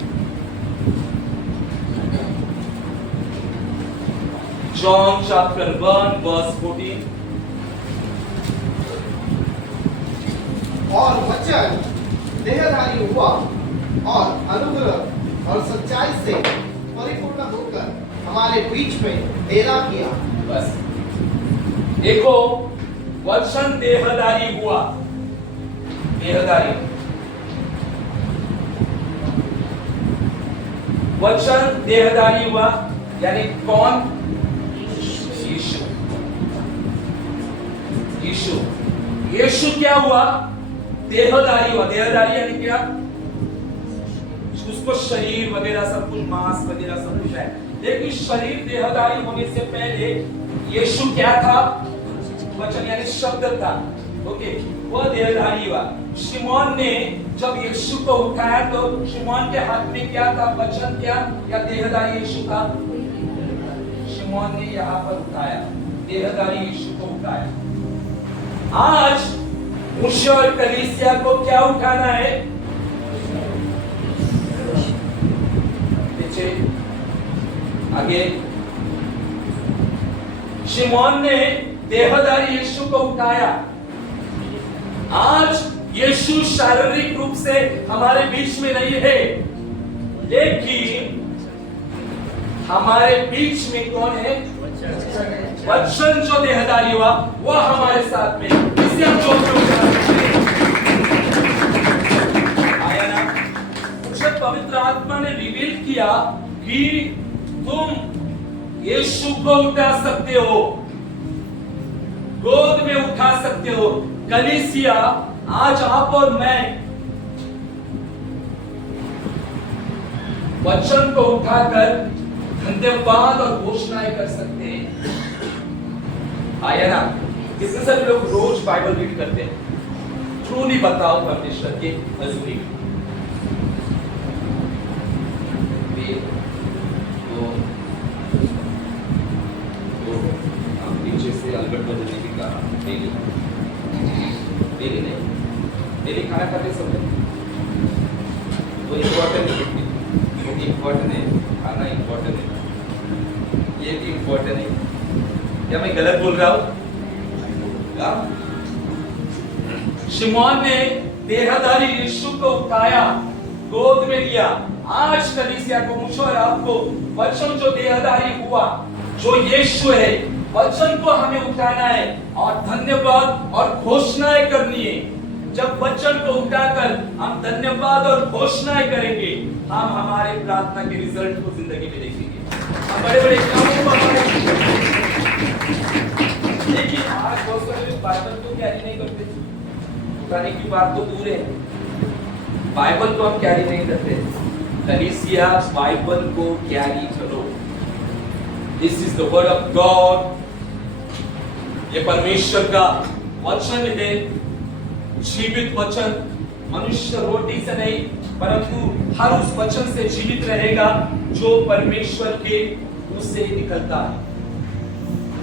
John chapter 1 verse 14। और वचन देहधारी हुआ और अनुग्रह और सच्चाई से परिपूर्ण होकर हमारे बीच में डेरा किया। बस देखो, वचन देहधारी हुआ। देहधारी, वचन देहधारी हुआ यानी कौन? यीशु। यीशु, यीशु क्या हुआ? देहधारी हुआ। देहधारी यानी क्या? उसको शरीर वगैरह सब कुछ, मांस वगैरह सब कुछ है, लेकिन शरीर देहधारी होने से पहले यीशु क्या था? वचन यानी शब्द था। ओके, वो देहधारी हुआ। शिमोन ने जब यीशु को उठाया तो शिमोन के हाथ में क्या था? वचन क्या या देहधारी यीशु था? शिमोन ने यहाँ पर उठाया, देहधारी यीशु को उठाया। आज मुझे और कलीसिया को क्या उठाना है? पीछे आगे। शिमोन ने देहधारी यीशु को उठाया। आज यीशु शारीरिक रूप से हमारे बीच में नहीं है, लेकिन हमारे बीच में कौन है? वचन जो देहधारी हुआ वह हमारे साथ में। इसे हम जोर से उठाते हैं। आया ना? मुझे पवित्र आत्मा ने रिवील किया कि तुम यीशु को उठा सकते हो, गोद में उठा सकते हो। कलीसिया, आज आप और मैं वचन को उठाकर धन्यवाद और घोषणाएं कर सकते हैं। आया ना? कितने सारे लोग रोज बाइबल रीड करते हैं? ट्रूली बताओ परमेश्वर की हजूरी में। पीछे से अल्बर्ट बदलने की कहा डेली नहीं, डेली खाना खाते समय वो इम्पोर्टेंट है, खाना इम्पोर्टेंट है, ये भी इम्पोर्टेंट है। क्या मैं गलत बोल रहा हूँ? शिमोन ने देहधारी यीशु को उठाया, गोद में लिया। आज कलीसिया को, मुझे और आपको वचन जो देहधारी हुआ, जो यीशु है, वचन को हमें उठाना है और धन्यवाद और घोषणाएं करनी है। जब वचन को उठाकर हम धन्यवाद और घोषणाएं करेंगे, हम हमारे प्रार्थना के रिजल्ट को जिंदगी में देखेंगे। हम बड़े-बड़े कामों को लेकिन आज बहुत सारे लोग बाइबल को कैरी नहीं करते। उठाने की बात तो दूर है, बाइबल को हम कैरी नहीं करते। कलीसिया बाइबल को कैरी करो। This is the word of God. ये परमेश्वर का वचन है, जीवित वचन। मनुष्य रोटी से नहीं परंतु हर उस वचन से जीवित रहेगा जो परमेश्वर के मुंह से निकलता है।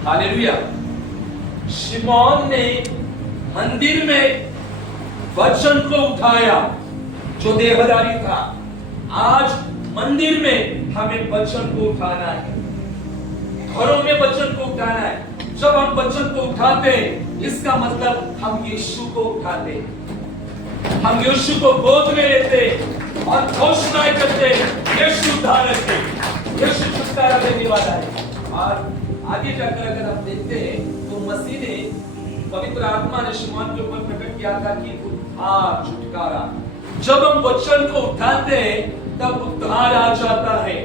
हालेलुया। शिमोन ने मंदिर में वचन को उठाया जो देहधारी था। आज मंदिर में हमें वचन को उठाना है, घरों में वचन को उठाना है। जब हम वचन को उठाते हैं इसका मतलब हम यीशु को उठाते हैं, हम यीशु को गोद में लेते और घोषणाएं करते, यीशु उद्धारक है, यीशु छुटकारा देने वाला है। और आगे जाकर अगर आप देखते हैं तो मसीह ने, पवित्र आत्मा ने शिमोन के ऊपर प्रकट किया था कि उद्धार, छुटकारा। जब हम वचन को उठाते हैं तब उद्धार आ जाता है।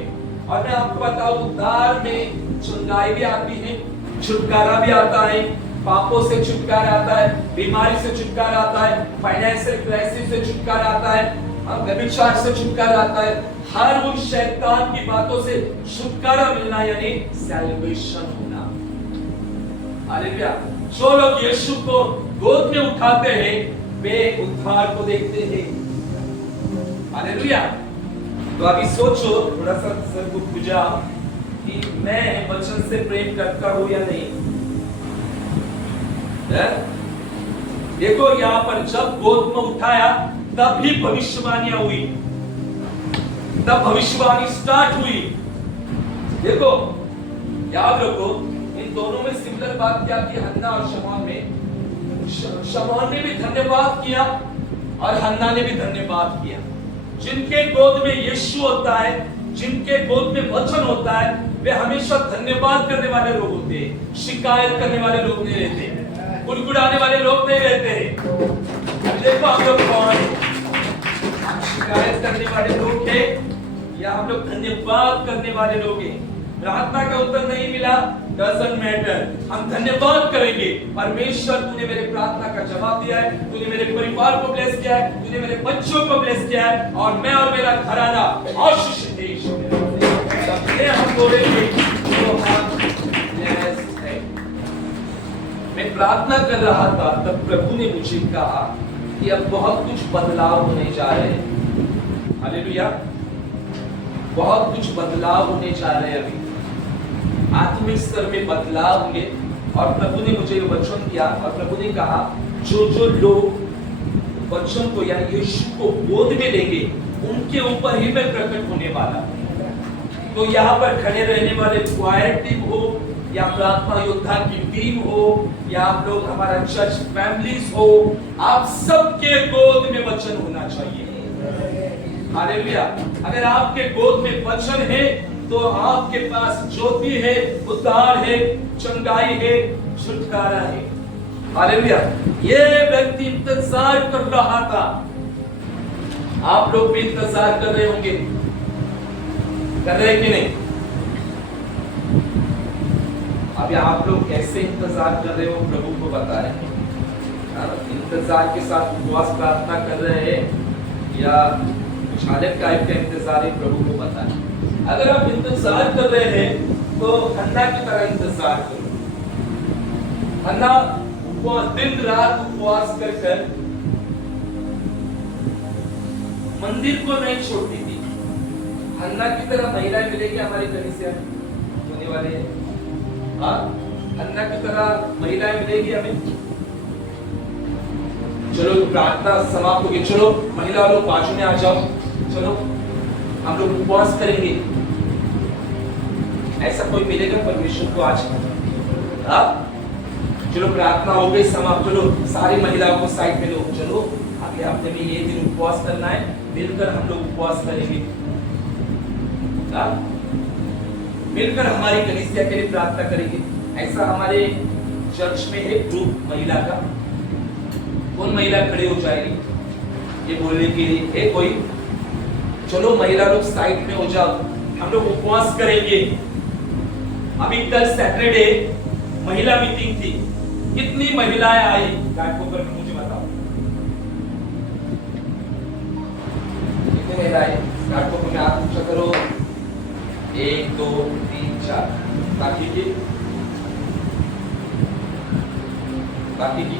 और मैं आपको बताऊं, उद्धार में चंगाई भी आती है, छुटकारा भी आता है, पापों से छुटकारा आता है, बीमारी से छुटकारा आता है, फाइनेंशियल क्राइसिस से छुटकारा आता है, व्यभिचार से छुटकारा आता है। हर उस शैतान की बातों से छुटकारा मिलना यानी सैल्वेशन होना। हालेलुया। जो लोग यीशु को गोद में उठाते हैं वे उद्धार को देखते हैं। हालेलुया। तो अभी सोचो, थोड़ा सा सर को पूजा कि मैं वचन से प्रेम करता हूं या नहीं। देखो यहाँ पर जब गोद में उठाया तब भी भविष्यवाणियां हुई, तब भविष्यवाणी स्टार्ट हुई। देखो याद रखो, इन दोनों में सिमिलर बात क्या थी, हन्ना और शमौन में। शमौन ने भी धन्यवाद किया और हन्ना ने भी धन्यवाद किया। जिनके गोद में यीशु होता है, जिनके गोद में वचन होता है, वे हमेशा धन्यवाद करने वाले लोग होते हैं। शिकायत करने वाले लोग नहीं रहते, गुड़गुड़ाने वाले लोग नहीं रहते। अब देखो हम लोग कौन, हम शिकायत करने वाले लोग हैं या हम लोग धन्यवाद करने वाले लोग हैं। प्रार्थना का उत्तर नहीं मिला, डजंट मैटर, हम धन्यवाद करेंगे। परमेश्वर तूने मेरे प्रार्थना का जवाब दिया है, तूने मेरे परिवार को ब्लेस किया है, तूने मेरे बच्चों को ब्लेस किया है और मैं और मेरा घराना आशीषित है। हम बोलेंगे तो हम blessed हैं। मैं प्रार्थना कर रहा था तब प्रभु ने मुझे कहा कि अब बहुत कुछ बदलाव होने जा रहे हैं। हालेलुया। बहुत कुछ बदलाव होने जा रहे हैं। अभी आत्मिक स्तर में बदलाव होंगे। और प्रभु ने मुझे वचन दिया और प्रभु ने कहा जो जो लोग वचन को या यीशु को गोद में लेंगे उनके ऊपर ही मैं प्रकट होने वाला। तो यहाँ पर खड़े रहने वाले क्वायर टीम हो या प्रार्थना योद्धा की टीम हो या आप लोग हमारा चर्च फैमिलीज हो, आप सबके गोद में वचन होना चाहिए। हालेलुया। अगर आपके गोद में वचन है तो आपके पास ज्योति है, उद्धार है, चंगाई है, छुटकारा है। हालेलुया। ये व्यक्ति इंतजार कर रहा था। आप लोग भी इंतजार कर रहे होंगे, कर रहे कि नहीं? अभी आप लोग कैसे इंतजार कर रहे हो प्रभु को बता रहे हैं। इंतजार के साथ उपवास प्रार्थना कर रहे हैं या कुछ अलग टाइप का इंतजार है, प्रभु को बता रहे हैं। अगर आप इंतजार कर रहे हैं तो हन्ना की तरह इंतजार करो। हन्ना उपवास, दिन रात उपवास कर मंदिर को नहीं छोड़ती थी। हन्ना की तरह महिलाएं मिलेगी हमारी कलीसिया होने वाले हैं। हाँ, हन्ना की तरह महिलाएं मिलेगी हमें। चलो प्रार्थना समाप्त होगी, चलो महिला लोग बाजू में आ जाओ, चलो हम लोग उपवास करेंगे। ऐसा कोई मिलेगा परमेश्वर को आज? चलो प्रार्थना हो गई समाप्त, चलो सारी महिलाओं को साइड में लो, चलो अगले हफ्ते में ये दिन उपवास करना है, मिलकर हम लोग उपवास करेंगे। मिलकर हमारी कलीसिया के लिए प्रार्थना करेंगे। ऐसा हमारे चर्च में है ग्रुप महिला का। कौन महिला खड़े हो जाएगी ये बोलने के लिए? है कोई? चलो महिला लोग साइड में हो जाओ, हम लोग उपवास करेंगे। अभी कल सैटरडे महिला मीटिंग थी, कितनी महिलाएं आई? बैठो कर मुझे बताओ।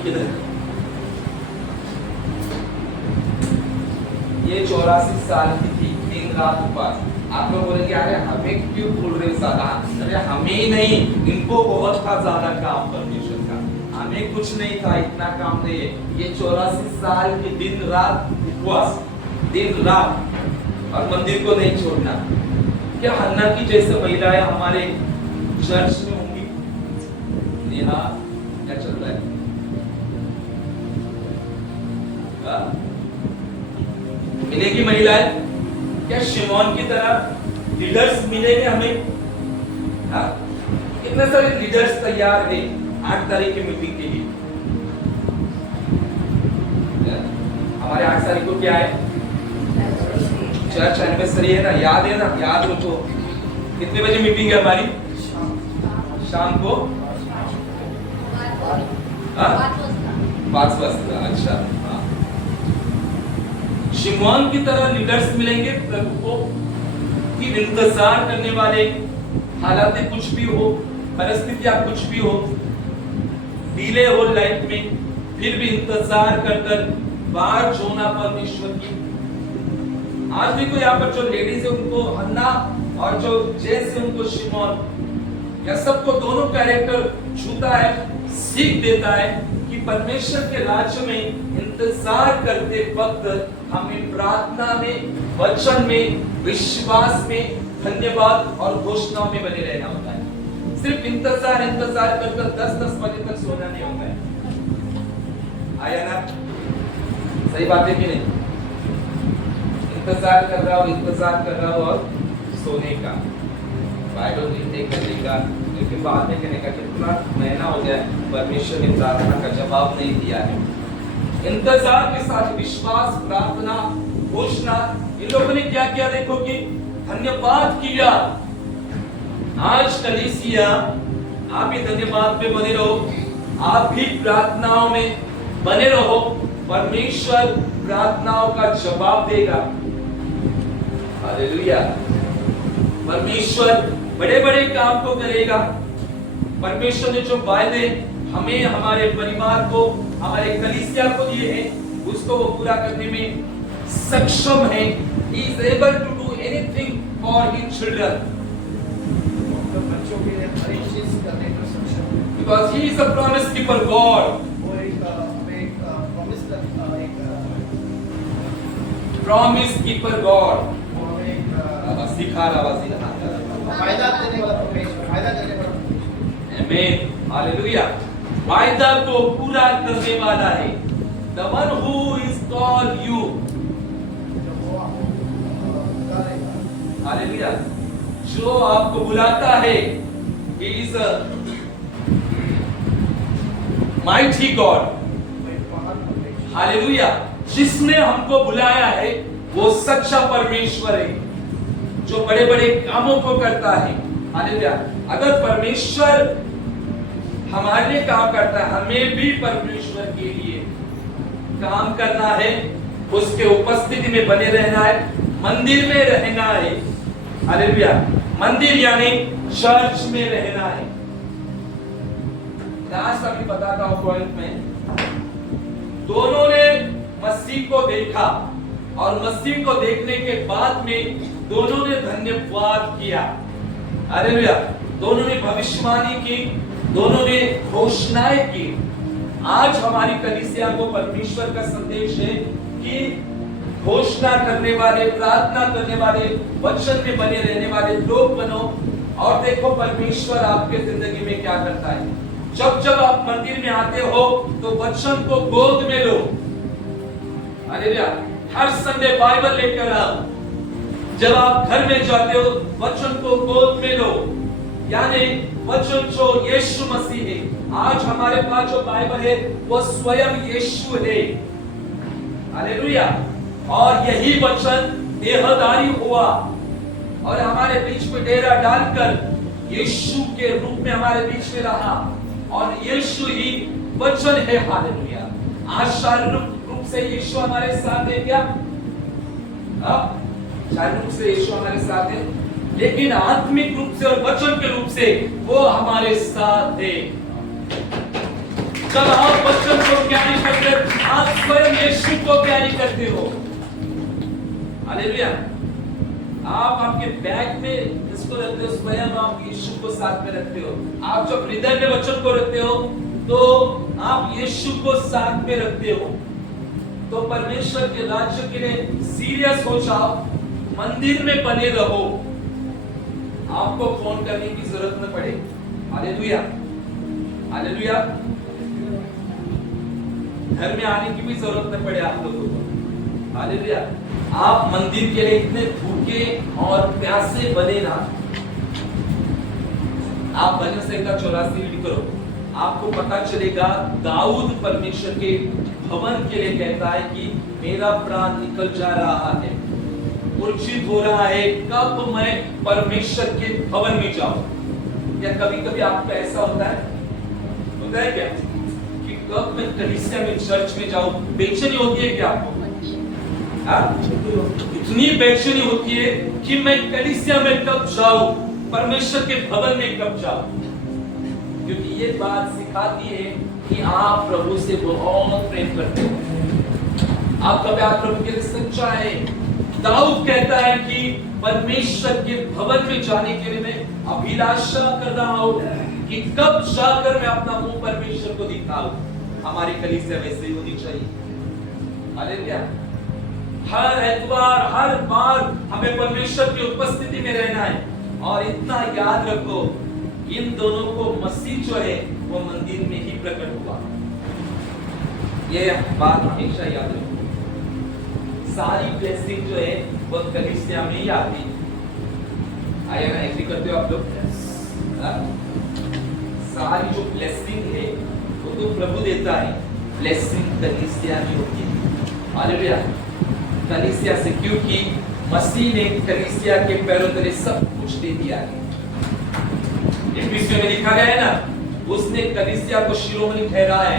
किधर? ये 84 साल की थी, दिन रात उपवास। आप लोग बोलेंगे अरे हमें क्यों बोल रहे ज्यादा? अरे हमें ही नहीं, इनको बहुत था ज्यादा काम परमेश्वर का, हमें कुछ नहीं था, इतना काम नहीं है। ये 84 साल के दिन रात उपवास, दिन रात, और मंदिर को नहीं छोड़ना। क्या हन्ना की जैसे महिलाएं हमारे चर्च में होंगी? नेहा, क्या चल रहा है? मिलेगी महिलाएं? क्या शिमोन की तरह लीडर्स मिलेंगे हमें? कितने सारे लीडर्स तैयार हैं 8 तारीख की मीटिंग के लिए? हमारे 8 तारीख को क्या है? चर्च एनिवर्सरी है ना, याद है ना? याद रखो। कितने बजे मीटिंग है हमारी? शाम को 5 बजे। अच्छा, शिमोन की तरह लीडर्स मिलेंगे प्रभु को, कि इंतजार करने वाले, हालात कुछ भी हो, परिस्थितियां कुछ भी हो, डिले हो लाइफ में, फिर भी इंतजार कर बात जोना परमेश्वर की। आज भी को यहाँ पर जो लेडीज है उनको हन्ना, और जो जेंट्स है उनको शिमोन, या सबको दोनों कैरेक्टर छूता है, सीख देता है कि परमेश्वर के राज्य में इंतजार करते वक्त हमें प्रार्थना में, वचन में, विश्वास में, धन्यवाद और घोषणाओं में बने रहना होता है। सिर्फ इंतजार कर 10 बजे तक सोना नहीं होता है। आया ना? सही बात है कि नहीं? इंतजार कर रहा हूं और सोने का, बाइबल रीडिंग करने का, लेकिन बाद में कहने का कितना महीना हो गया परमेश्वर ने प्रार्थना का जवाब नहीं दिया है। इंतजार के साथ विश्वास, प्रार्थना, घोषणा, इन लोगों ने क्या किया? देखो कि धन्यवाद किया। आज कलीसिया, आप भी धन्यवाद में बने रहो, आप भी प्रार्थनाओं में बने रहो, परमेश्वर प्रार्थनाओं का जवाब देगा। हालेलुया। परमेश्वर बड़े बड़े काम को करेगा। परमेश्वर ने जो वायदे हमें, हमारे परिवार को, हमारे कलीसिया को दिए हैं, उसको वो पूरा करने में सक्षम है। He is able to do anything for his children. बच्चों के लिए हर एक चीज करने का सक्षम है। Because he is a promise keeper God. वो एक Promise keeper God. वो हमें एक सिखा रहा फायदा देने वाला परमेश्वर, फायदा करने वाला परमेश्वर। आमीन, हालेलुया। वायदा को पूरा करने वाला है। The one who is called you. Hallelujah. जो आपको बुलाता है, He is a mighty God. Hallelujah. जिसने हमको बुलाया है वो सच्चा परमेश्वर है, जो बड़े बड़े कामों को करता है। हालेलुया। अगर परमेश्वर हमारे लिए काम करता है, हमें भी परमेश्वर के लिए काम करना है, उसके उपस्थिति में बने रहना है, मंदिर में रहना है। हालेलुया। मंदिर यानी चर्च में रहना है। आज अभी बताता हूं पॉइंट में, दोनों ने मसीह को देखा, और मसीह को देखने के बाद में दोनों ने धन्यवाद किया। हालेलुया। दोनों ने भविष्यवाणी की, दोनों ने घोषणाएं की। आज हमारी कलीसिया को परमेश्वर का संदेश है कि घोषणा करने वाले, प्रार्थना करने वाले, वचन में बने रहने वाले लोग बनो। और देखो परमेश्वर आपके जिंदगी में क्या करता है। जब जब आप मंदिर में आते हो तो वचन को गोद में लो। हालेलुया। हर संडे बाइबल लेकर आओ। जब आप घर में जाते हो वचन को गोद में लो, यानी वचन जो यीशु मसीह है। आज हमारे पास जो बाइबल है वो स्वयं यीशु है। हालेलुया। और यही वचन देहधारी हुआ और हमारे बीच में डेरा डालकर यीशु के रूप में हमारे बीच में रहा, और यीशु ही वचन है। हालेलुया। आज शारीरिक रूप से यीशु हमारे साथ है क्या? शारीरिक रूप से यीशु हमारे साथ है, लेकिन आत्मिक रूप से और वचन के रूप से वो हमारे साथ है। जब आप वचन को कैरी करते हो आप स्वयं यीशु को कैरी करते हो। हालेलुया। आप आपके बैग में इसको रखते हो, स्वयं आप यीशु को साथ में रखते हो। आप जब हृदय में वचन को रखते हो तो आप यीशु को साथ में रखते हो। तो परमेश्वर के राज्य के लिए सीरियस हो जाओ, मंदिर में बने रहो, आपको फोन करने की जरूरत न पड़े। Hallelujah, hallelujah. घर में आने की भी जरूरत न पड़े आप लोगों को। हालेलुया। आप मंदिर के लिए इतने भूखे और प्यासे बने ना। आप भजन संहिता 84 रीड करो, आपको पता चलेगा दाऊद परमेश्वर के भवन के लिए कहता है कि मेरा प्राण निकल जा रहा है, मूर्छित हो रहा है, कब मैं परमेश्वर के भवन में जाऊं। क्या कभी कभी आपका ऐसा होता है क्या कि कब मैं कलीसिया में, चर्च में जाऊं? बेचैनी होती है क्या आपको? इतनी बेचैनी होती है कि मैं कलीसिया में कब जाऊं, परमेश्वर के भवन में कब जाऊं। क्योंकि ये बात सिखाती है कि आप प्रभु से बहुत प्रेम करते हो, आपका प्यार प्रभु के लिए सच्चा है। दाऊद कहता है कि परमेश्वर के भवन में जाने के लिए मैं अभिलाषा कर रहा हूं कि कब जाकर मैं अपना मुंह परमेश्वर को दिखाऊं। हमारी कलीसिया वैसे ही होनी चाहिए। हालेलुया। हर एतवार, हर बार हमें परमेश्वर की उपस्थिति में रहना है। और इतना याद रखो, इन दोनों को मसीह जो है वो मंदिर में ही प्रकट हुआ। ये बात हमेशा याद रखो। सारी ब्लेसिंग जो है वो कलीसिया में ही आती है। आया ना, एग्री करते हो आप लोग? सारी जो ब्लेसिंग है वो तो प्रभु देता है, ब्लेसिंग कलीसिया में होती है। हालेलुया। कलीसिया से, क्योंकि मसीह ने कलीसिया के पैरों तले सब कुछ दे दिया है। इफिसियों में लिखा गया है ना, उसने कलीसिया को शिरोमणि ठहरा है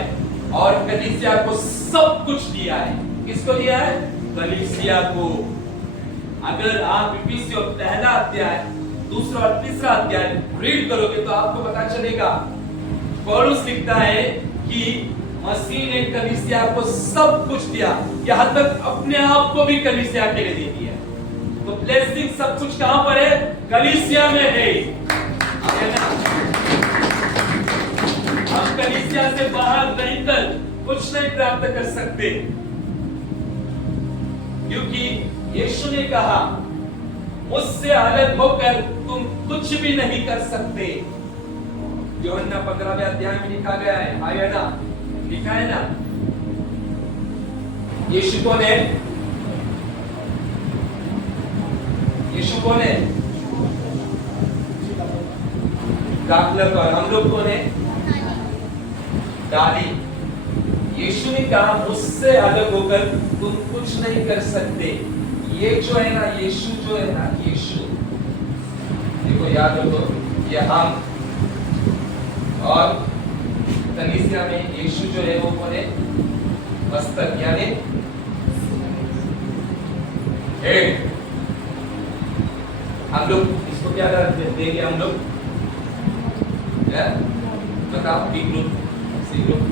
और कलीसिया को सब कुछ दिया है। किसको दिया है? कलीसिया को। अगर आप इफिसियों पहला अध्याय, दूसरा और तीसरा अध्याय रीड करोगे तो आपको पता चलेगा, पौलुस लिखता है कि मसीह ने कलीसिया को सब कुछ दिया, यहां तक अपने आप को भी कलीसिया के लिए दे दिया। तो ब्लेसिंग सब कुछ कहां पर है? कलीसिया में है। हम कलीसिया से बाहर रहकर कुछ नहीं प्राप्त कर सकते, क्योंकि यीशु ने कहा मुझसे अलग होकर तुम कुछ भी नहीं कर सकते। यूहन्ना 15वें अध्याय में लिखा गया है। आया ना, लिखा है ना, यीशु कौन है? यीशु कौन है? दाखलक। और हम लोग कौन है? डाली। यीशु ने कहा मुझसे अलग होकर तुम कुछ नहीं कर सकते। ये जो है ना, यीशु जो है ना, यीशु देखो, याद रखो, ये हम और कलीसिया में यीशु जो है वो कौन है? मस्तक, यानी हेड। हम लोग इसको क्या देंगे? हम लोग बताओ, बी ग्रुप, सी ग्रुप।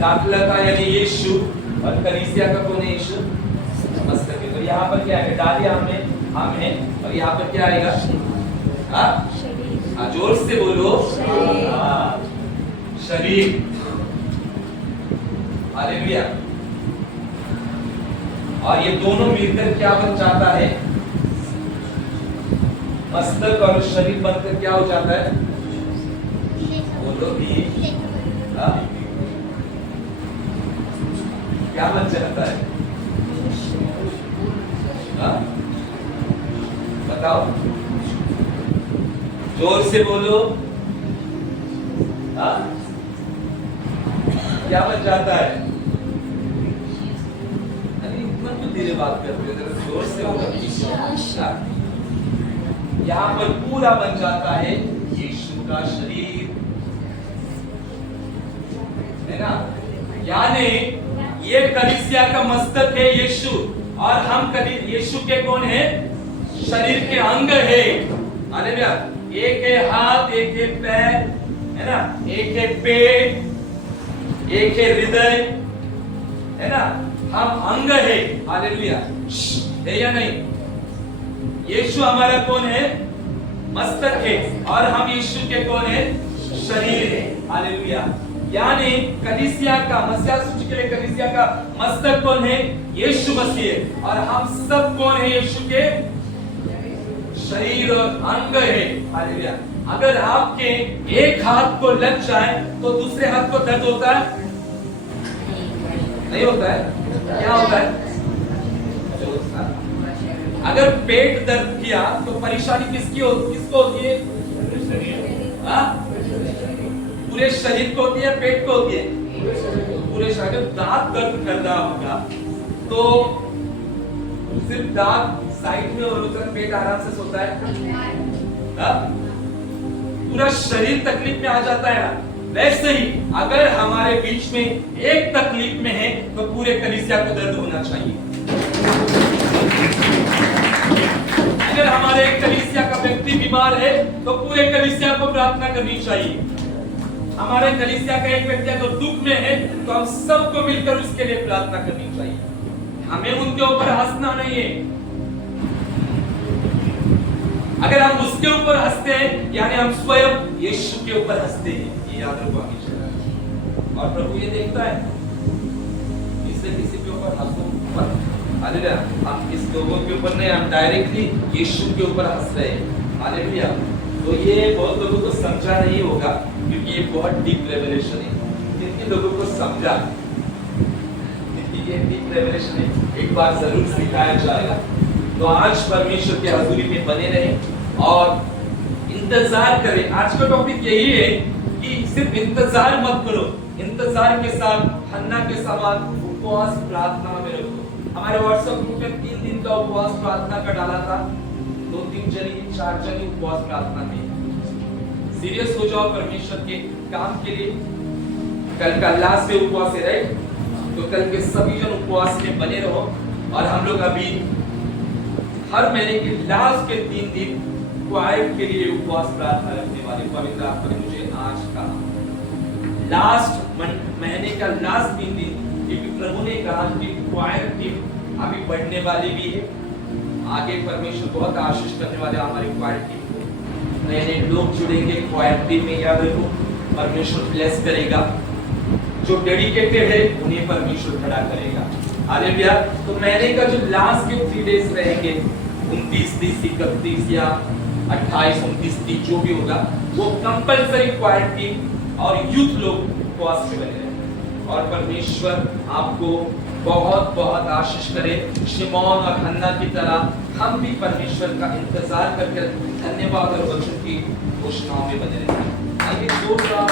दाखला का यानी यीशु और कलीसिया का कौन है? यीशु मस्तक है। तो यहाँ पर क्या है? डाली हम है और यहाँ पर क्या आएगा? जोर से बोलो, शरीर। हालेलुया। और ये दोनों मिलकर क्या बन जाता है? मस्तक और शरीर बनकर क्या हो जाता है? बोलो भी, क्या बन जाता है? बताओ, जोर से बोलो। क्या बन जाता है? अरे इतना तो धीरे बात करते हो, जरा जोर से बोलो। यहाँ पर पूरा बन जाता है यीशु का शरीर, है ना? यानी ये कलीसिया का मस्तक है यीशु, और हम यीशु के कौन है? शरीर के अंग है। हालेलुया। एक है हाथ, एक है पैर, है ना, एक है पेट, एक है हृदय, है ना, हम अंग है, हालेलुया, है या नहीं? यीशु हमारा कौन है? मस्तक है, और हम यीशु के कौन है? शरीर है, हालेलुया। यानी कलीसिया का, मसीहा सूची के लिए कलीसिया का मस्तक कौन है? यीशु मसीह है, और हम सब कौन है? यीशु के शरीर और अंग है, हालेलुया। अगर आपके एक हाथ को लग जाए तो दूसरे हाथ को दर्द होता है? नहीं होता है? क्या होता है? अगर पेट दर्द किया तो परेशानी किसको होती है? पूरे शरीर को होती है, पेट को होती है? पूरे शरीर। दांत दर्द कर रहा होगा तो सिर्फ दांत साइड में और उधर पेट आराम से सोता है? पूरा शरीर तकलीफ में आ जाता है ना। वैसे ही अगर हमारे बीच में एक तकलीफ में है तो पूरे कलीसिया को दर्द होना चाहिए। अगर हमारे एक कलीसिया का व्यक्ति बीमार है तो पूरे कलीसिया को प्रार्थना करनी चाहिए। हमारे कलीसिया का एक व्यक्ति अगर दुख में है तो हम सबको मिलकर उसके लिए प्रार्थना करनी चाहिए। हमें उनके ऊपर हंसना नहीं है। अगर हम उसके ऊपर हंसते हैं यानी हम स्वयं यीशु के ऊपर हंसते हैं, ये याद रखो हमेशा। और प्रभु ये देखता है, इससे किसी के ऊपर हंसो मत, हालेलुया। हम इस लोगों के ऊपर नहीं, हम डायरेक्टली यीशु के ऊपर हंस रहे हैं, हालेलुया। तो ये बहुत लोगों को समझा नहीं होगा क्योंकि ये बहुत डीप रेवलेशन है। जितने लोगों को समझा, ये डीप रेवलेशन है, एक बार जरूर सिखाया जाएगा। तो आज परमेश्वर की हजूरी में बने रहें और इंतजार करें। आज का टॉपिक यही है कि सिर्फ इंतजार मत करो, इंतजार के साथ हन्ना के समान उपवास प्रार्थना में रखो। हमारे व्हाट्सएप ग्रुप में 3 दिन का उपवास प्रार्थना का डाला था, 2-3 जनी 4 जनी उपवास प्रार्थना में। सीरियस हो जाओ परमेश्वर के काम के लिए। कल का लास्ट डे उपवास है, राइट? तो कल के सभी जन उपवास में बने रहो। और हम लोग अभी हर महीने के लास्ट के 3 दिन क्वाइट के लिए उपवास प्रार्थना रखने वाले। पवित्र आत्मा ने मुझे आज कहा लास्ट महीने का लास्ट 3 दिन, क्योंकि प्रभु ने कहा कि क्वाइट टीम अभी बढ़ने वाली भी है। आगे परमेश्वर बहुत आशीष करने वाले हमारी क्वाइट टीम को। नए लोग जुड़ेंगे क्वाइट टीम में, याद रखो परमेश्वर ब्लेस करेगा। जो डेडिकेटेड है उन्हें परमेश्वर खड़ा करेगा, हालेलुया। तो महीने का जो लास्ट के 3 डेज रहेंगे, 29, 30, 31 या 28, 29, 30 जो भी होगा, वो कंपलसरी क्वाइट टीम और यूथ लोग उपवास में बने रहेंगे। और परमेश्वर आपको बहुत बहुत आशीष करे। शिमोन और हन्ना की तरह हम भी परमेश्वर का इंतजार करके धन्यवाद और वचन की घोषणाओं में बने रहेंगे। आइए जोरदार